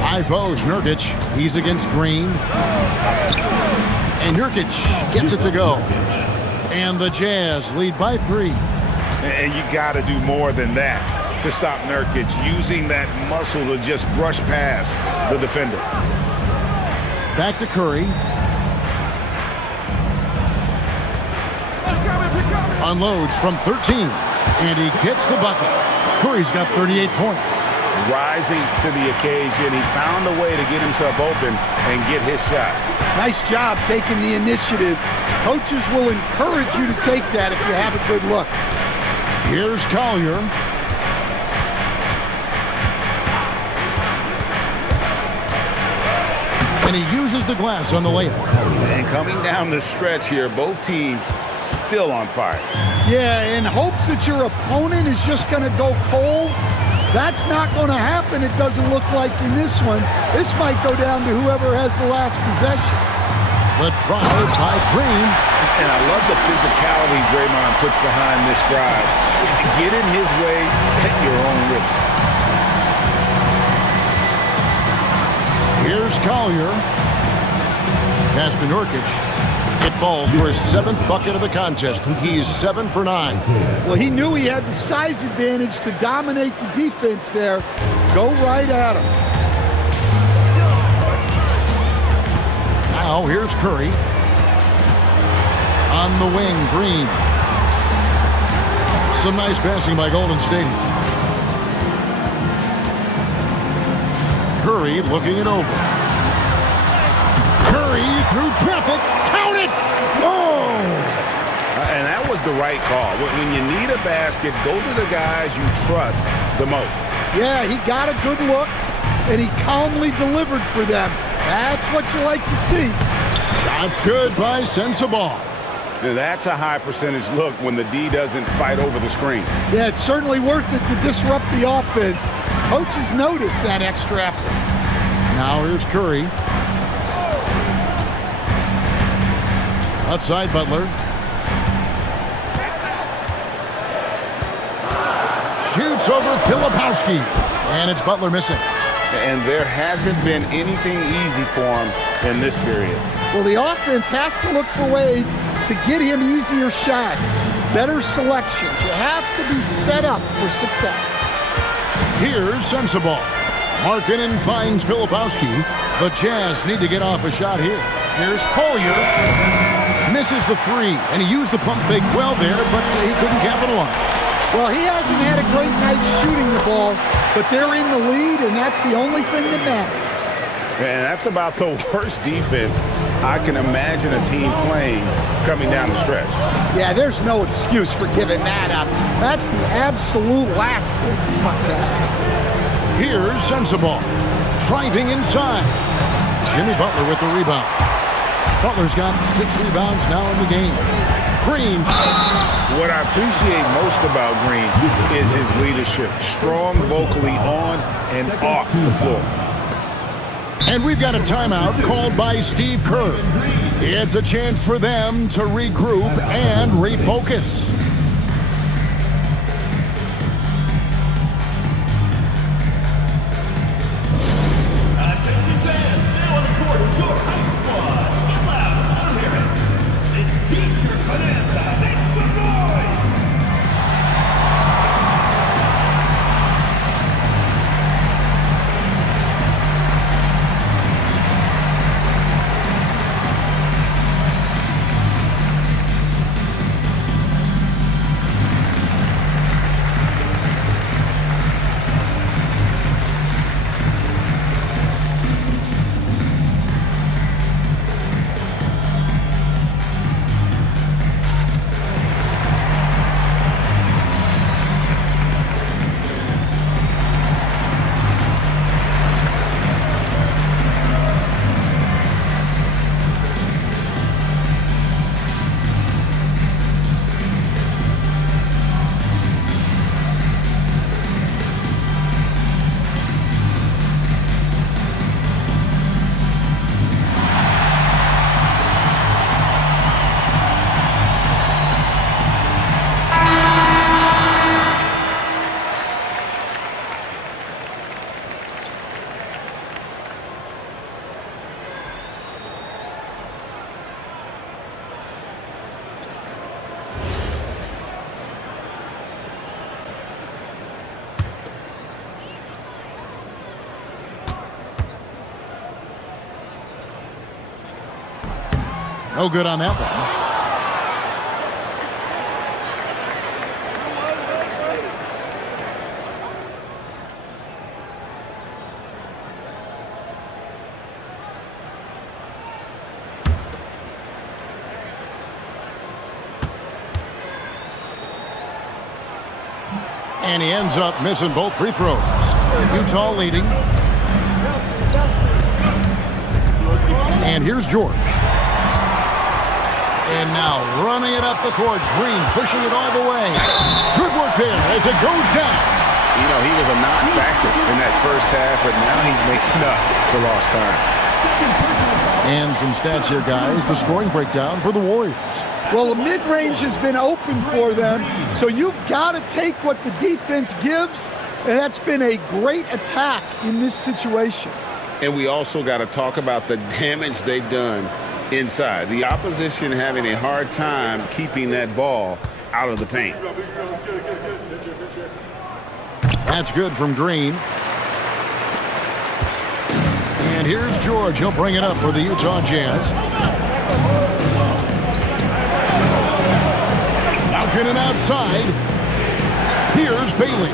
High post, Nurkic. He's against Green. And Nurkic gets it to go. And the Jazz lead by 3. And you got to do more than that to stop Nurkic, using that muscle to just brush past the defender. Back to Curry. Unloads from 13. And he gets the bucket. Curry's got 38 points. Rising to the occasion. He found a way to get himself open and get his shot. Nice job taking the initiative. Coaches will encourage you to take that if you have a good look. Here's Collier. And he uses the glass on the layup. And coming down the stretch here, both teams still on fire. Yeah, in hopes that your opponent is just going to go cold. That's not going to happen, it doesn't look like in this one. This might go down to whoever has the last possession. The drive by Green. And I love the physicality Draymond puts behind this drive. Get in his way at your own risk. Here's Collier. Pass to Nurkic. It falls for his 7th bucket of the contest. He's 7 for 9. Well, he knew he had the size advantage to dominate the defense there. Go right at him. Now here's Curry. On the wing, Green. Some nice passing by Golden State. Curry looking it over. Curry through traffic. Count it! Oh! And that was the right call. When you need a basket, go to the guys you trust the most. Yeah, he got a good look, and he calmly delivered for them. That's what you like to see. Shot's good by Sensabaugh. That's a high percentage look when the D doesn't fight over the screen. Yeah, it's certainly worth it to disrupt the offense. Coaches notice that extra effort. Now here's Curry. Outside Butler. Shoots over Filipowski. And it's Butler missing. And there hasn't been anything easy for him in this period. Well, the offense has to look for ways to get him easier shots, better selections. You have to be set up for success. Here's Sensabaugh. Markkanen finds Filipowski. The Jazz need to get off a shot here. Here's Collier. Misses the three, and he used the pump fake well there, but he couldn't capitalize. Well, he hasn't had a great night shooting the ball, but they're in the lead, and that's the only thing that matters. And that's about the worst defense I can imagine a team playing coming down the stretch. Yeah, there's no excuse for giving that up. That's the absolute last thing you want to have. Here's Sensabaugh. Driving inside. Jimmy Butler with the rebound. Butler's got 6 rebounds now in the game. Green. What I appreciate most about Green is his leadership. Strong vocally on and off the floor. And we've got a timeout called by Steve Kerr. It's a chance for them to regroup and refocus. Attention fans, now on the court is your high squad. Get loud, I don't hear it. It's T-shirt bonanza. Make some noise. No good on that one. And he ends up missing both free throws. Utah leading. And here's George. And now running it up the court. Green pushing it all the way. Good work there as it goes down. You know, he was a non-factor in that first half, but now he's making up for lost time. And some stats here, guys. The scoring breakdown for the Warriors. Well, the mid-range has been open for them, so you've got to take what the defense gives, and that's been a great attack in this situation. And we also got to talk about the damage they've done inside. The opposition having a hard time keeping that ball out of the paint. That's good from Green. And here's George. He'll bring it up for the Utah Jazz. Markkanen outside. Here's Bailey.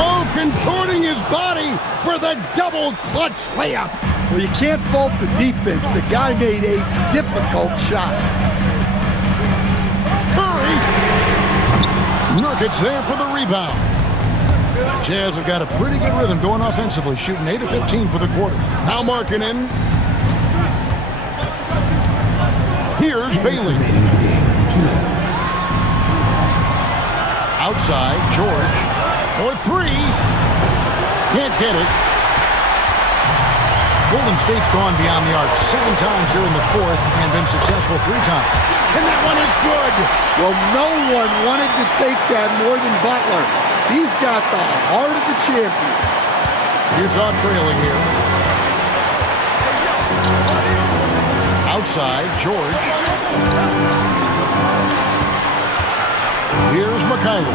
Oh, contorting his body for the double clutch layup. Well, you can't fault the defense. The guy made a difficult shot. Curry. Nurkic there for the rebound. The Jazz have got a pretty good rhythm going offensively, shooting 8 of 15 for the quarter. Now Markkanen. Here's Bailey. Outside, George for 3. Can't get it. Golden State's gone beyond the arc 7 times here in the fourth and been successful 3 times. And that one is good. Well, no one wanted to take that more than Butler. He's got the heart of the champion. Utah trailing here. Outside, George. Here's Mikhailo.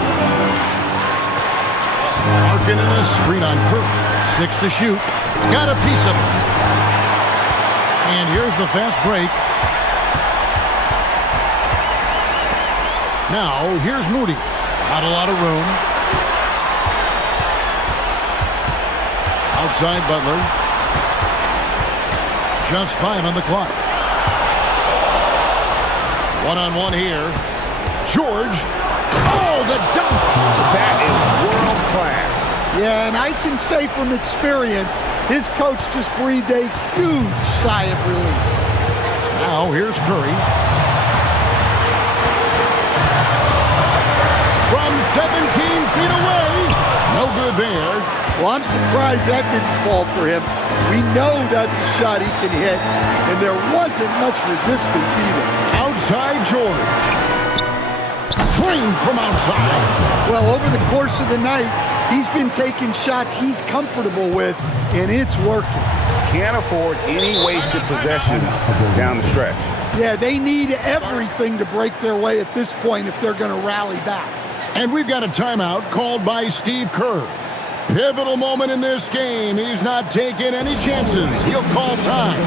Arkin in a screen on Curry. 6 to shoot. Got a piece of it. And here's the fast break. Now, here's Moody. Not a lot of room. Outside Butler. Just 5 on the clock. One-on-one here. George. Oh, the dunk. That is world class. Yeah, and I can say from experience, his coach just breathed a huge sigh of relief. Now, here's Curry. From 17 feet away. No good there. Well, I'm surprised that didn't fall for him. We know that's a shot he can hit, and there wasn't much resistance either. Outside George. Trained from outside. Well, over the course of the night, he's been taking shots he's comfortable with, and it's working. Can't afford any wasted possessions down the stretch. Yeah, they need everything to break their way at this point if they're going to rally back. And we've got a timeout called by Steve Kerr. Pivotal moment in this game. He's not taking any chances. He'll call time.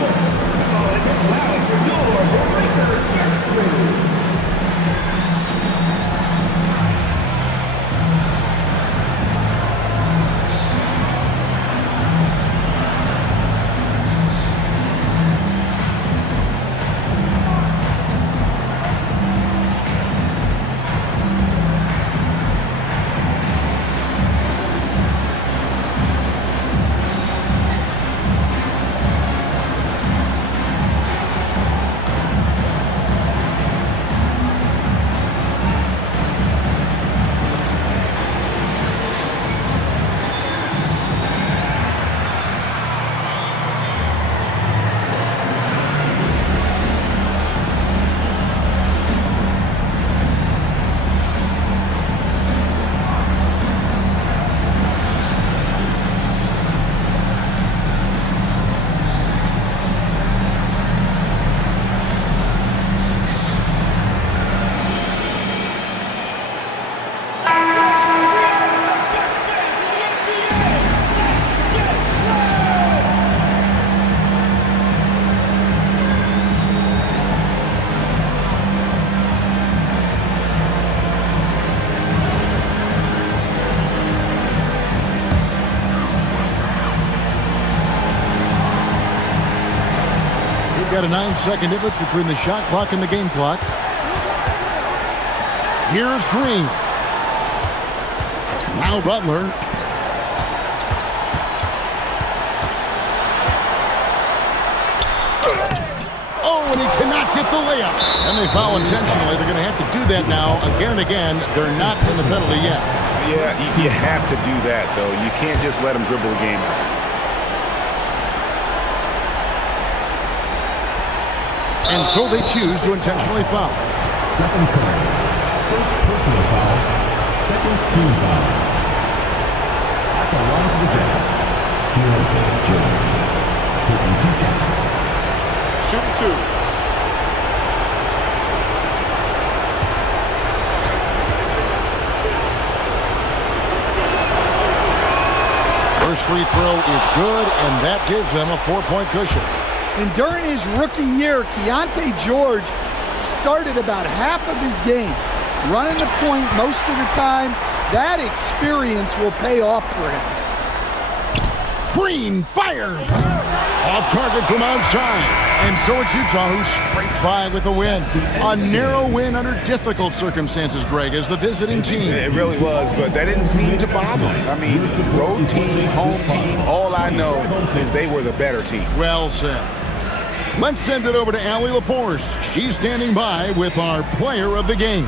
Got a 9-second difference between the shot clock and the game clock. Here's Green. Now Butler. Oh, and he cannot get the layup. And they foul intentionally. They're going to have to do that now again and again. They're not in the penalty yet. Yeah, you have to do that, though. You can't just let them dribble the game out. And so they choose to intentionally foul. Stephen Curry, first personal foul, second team foul. At the line for the Jazz, Keontae George, taking 2 shots. Shoot 2. First free throw is good, and that gives them a 4-point cushion. And during his rookie year, Keontae George started about half of his game, running the point most of the time. That experience will pay off for him. Green fires! Off target from outside. And so it's Utah who scraped by with a win. A narrow win under difficult circumstances, Greg, as the visiting team. It really was, but that didn't seem to bother them. I mean, road team, home team, all I know is they were the better team. Well said. Let's send it over to Allie LaForce. She's standing by with our player of the game.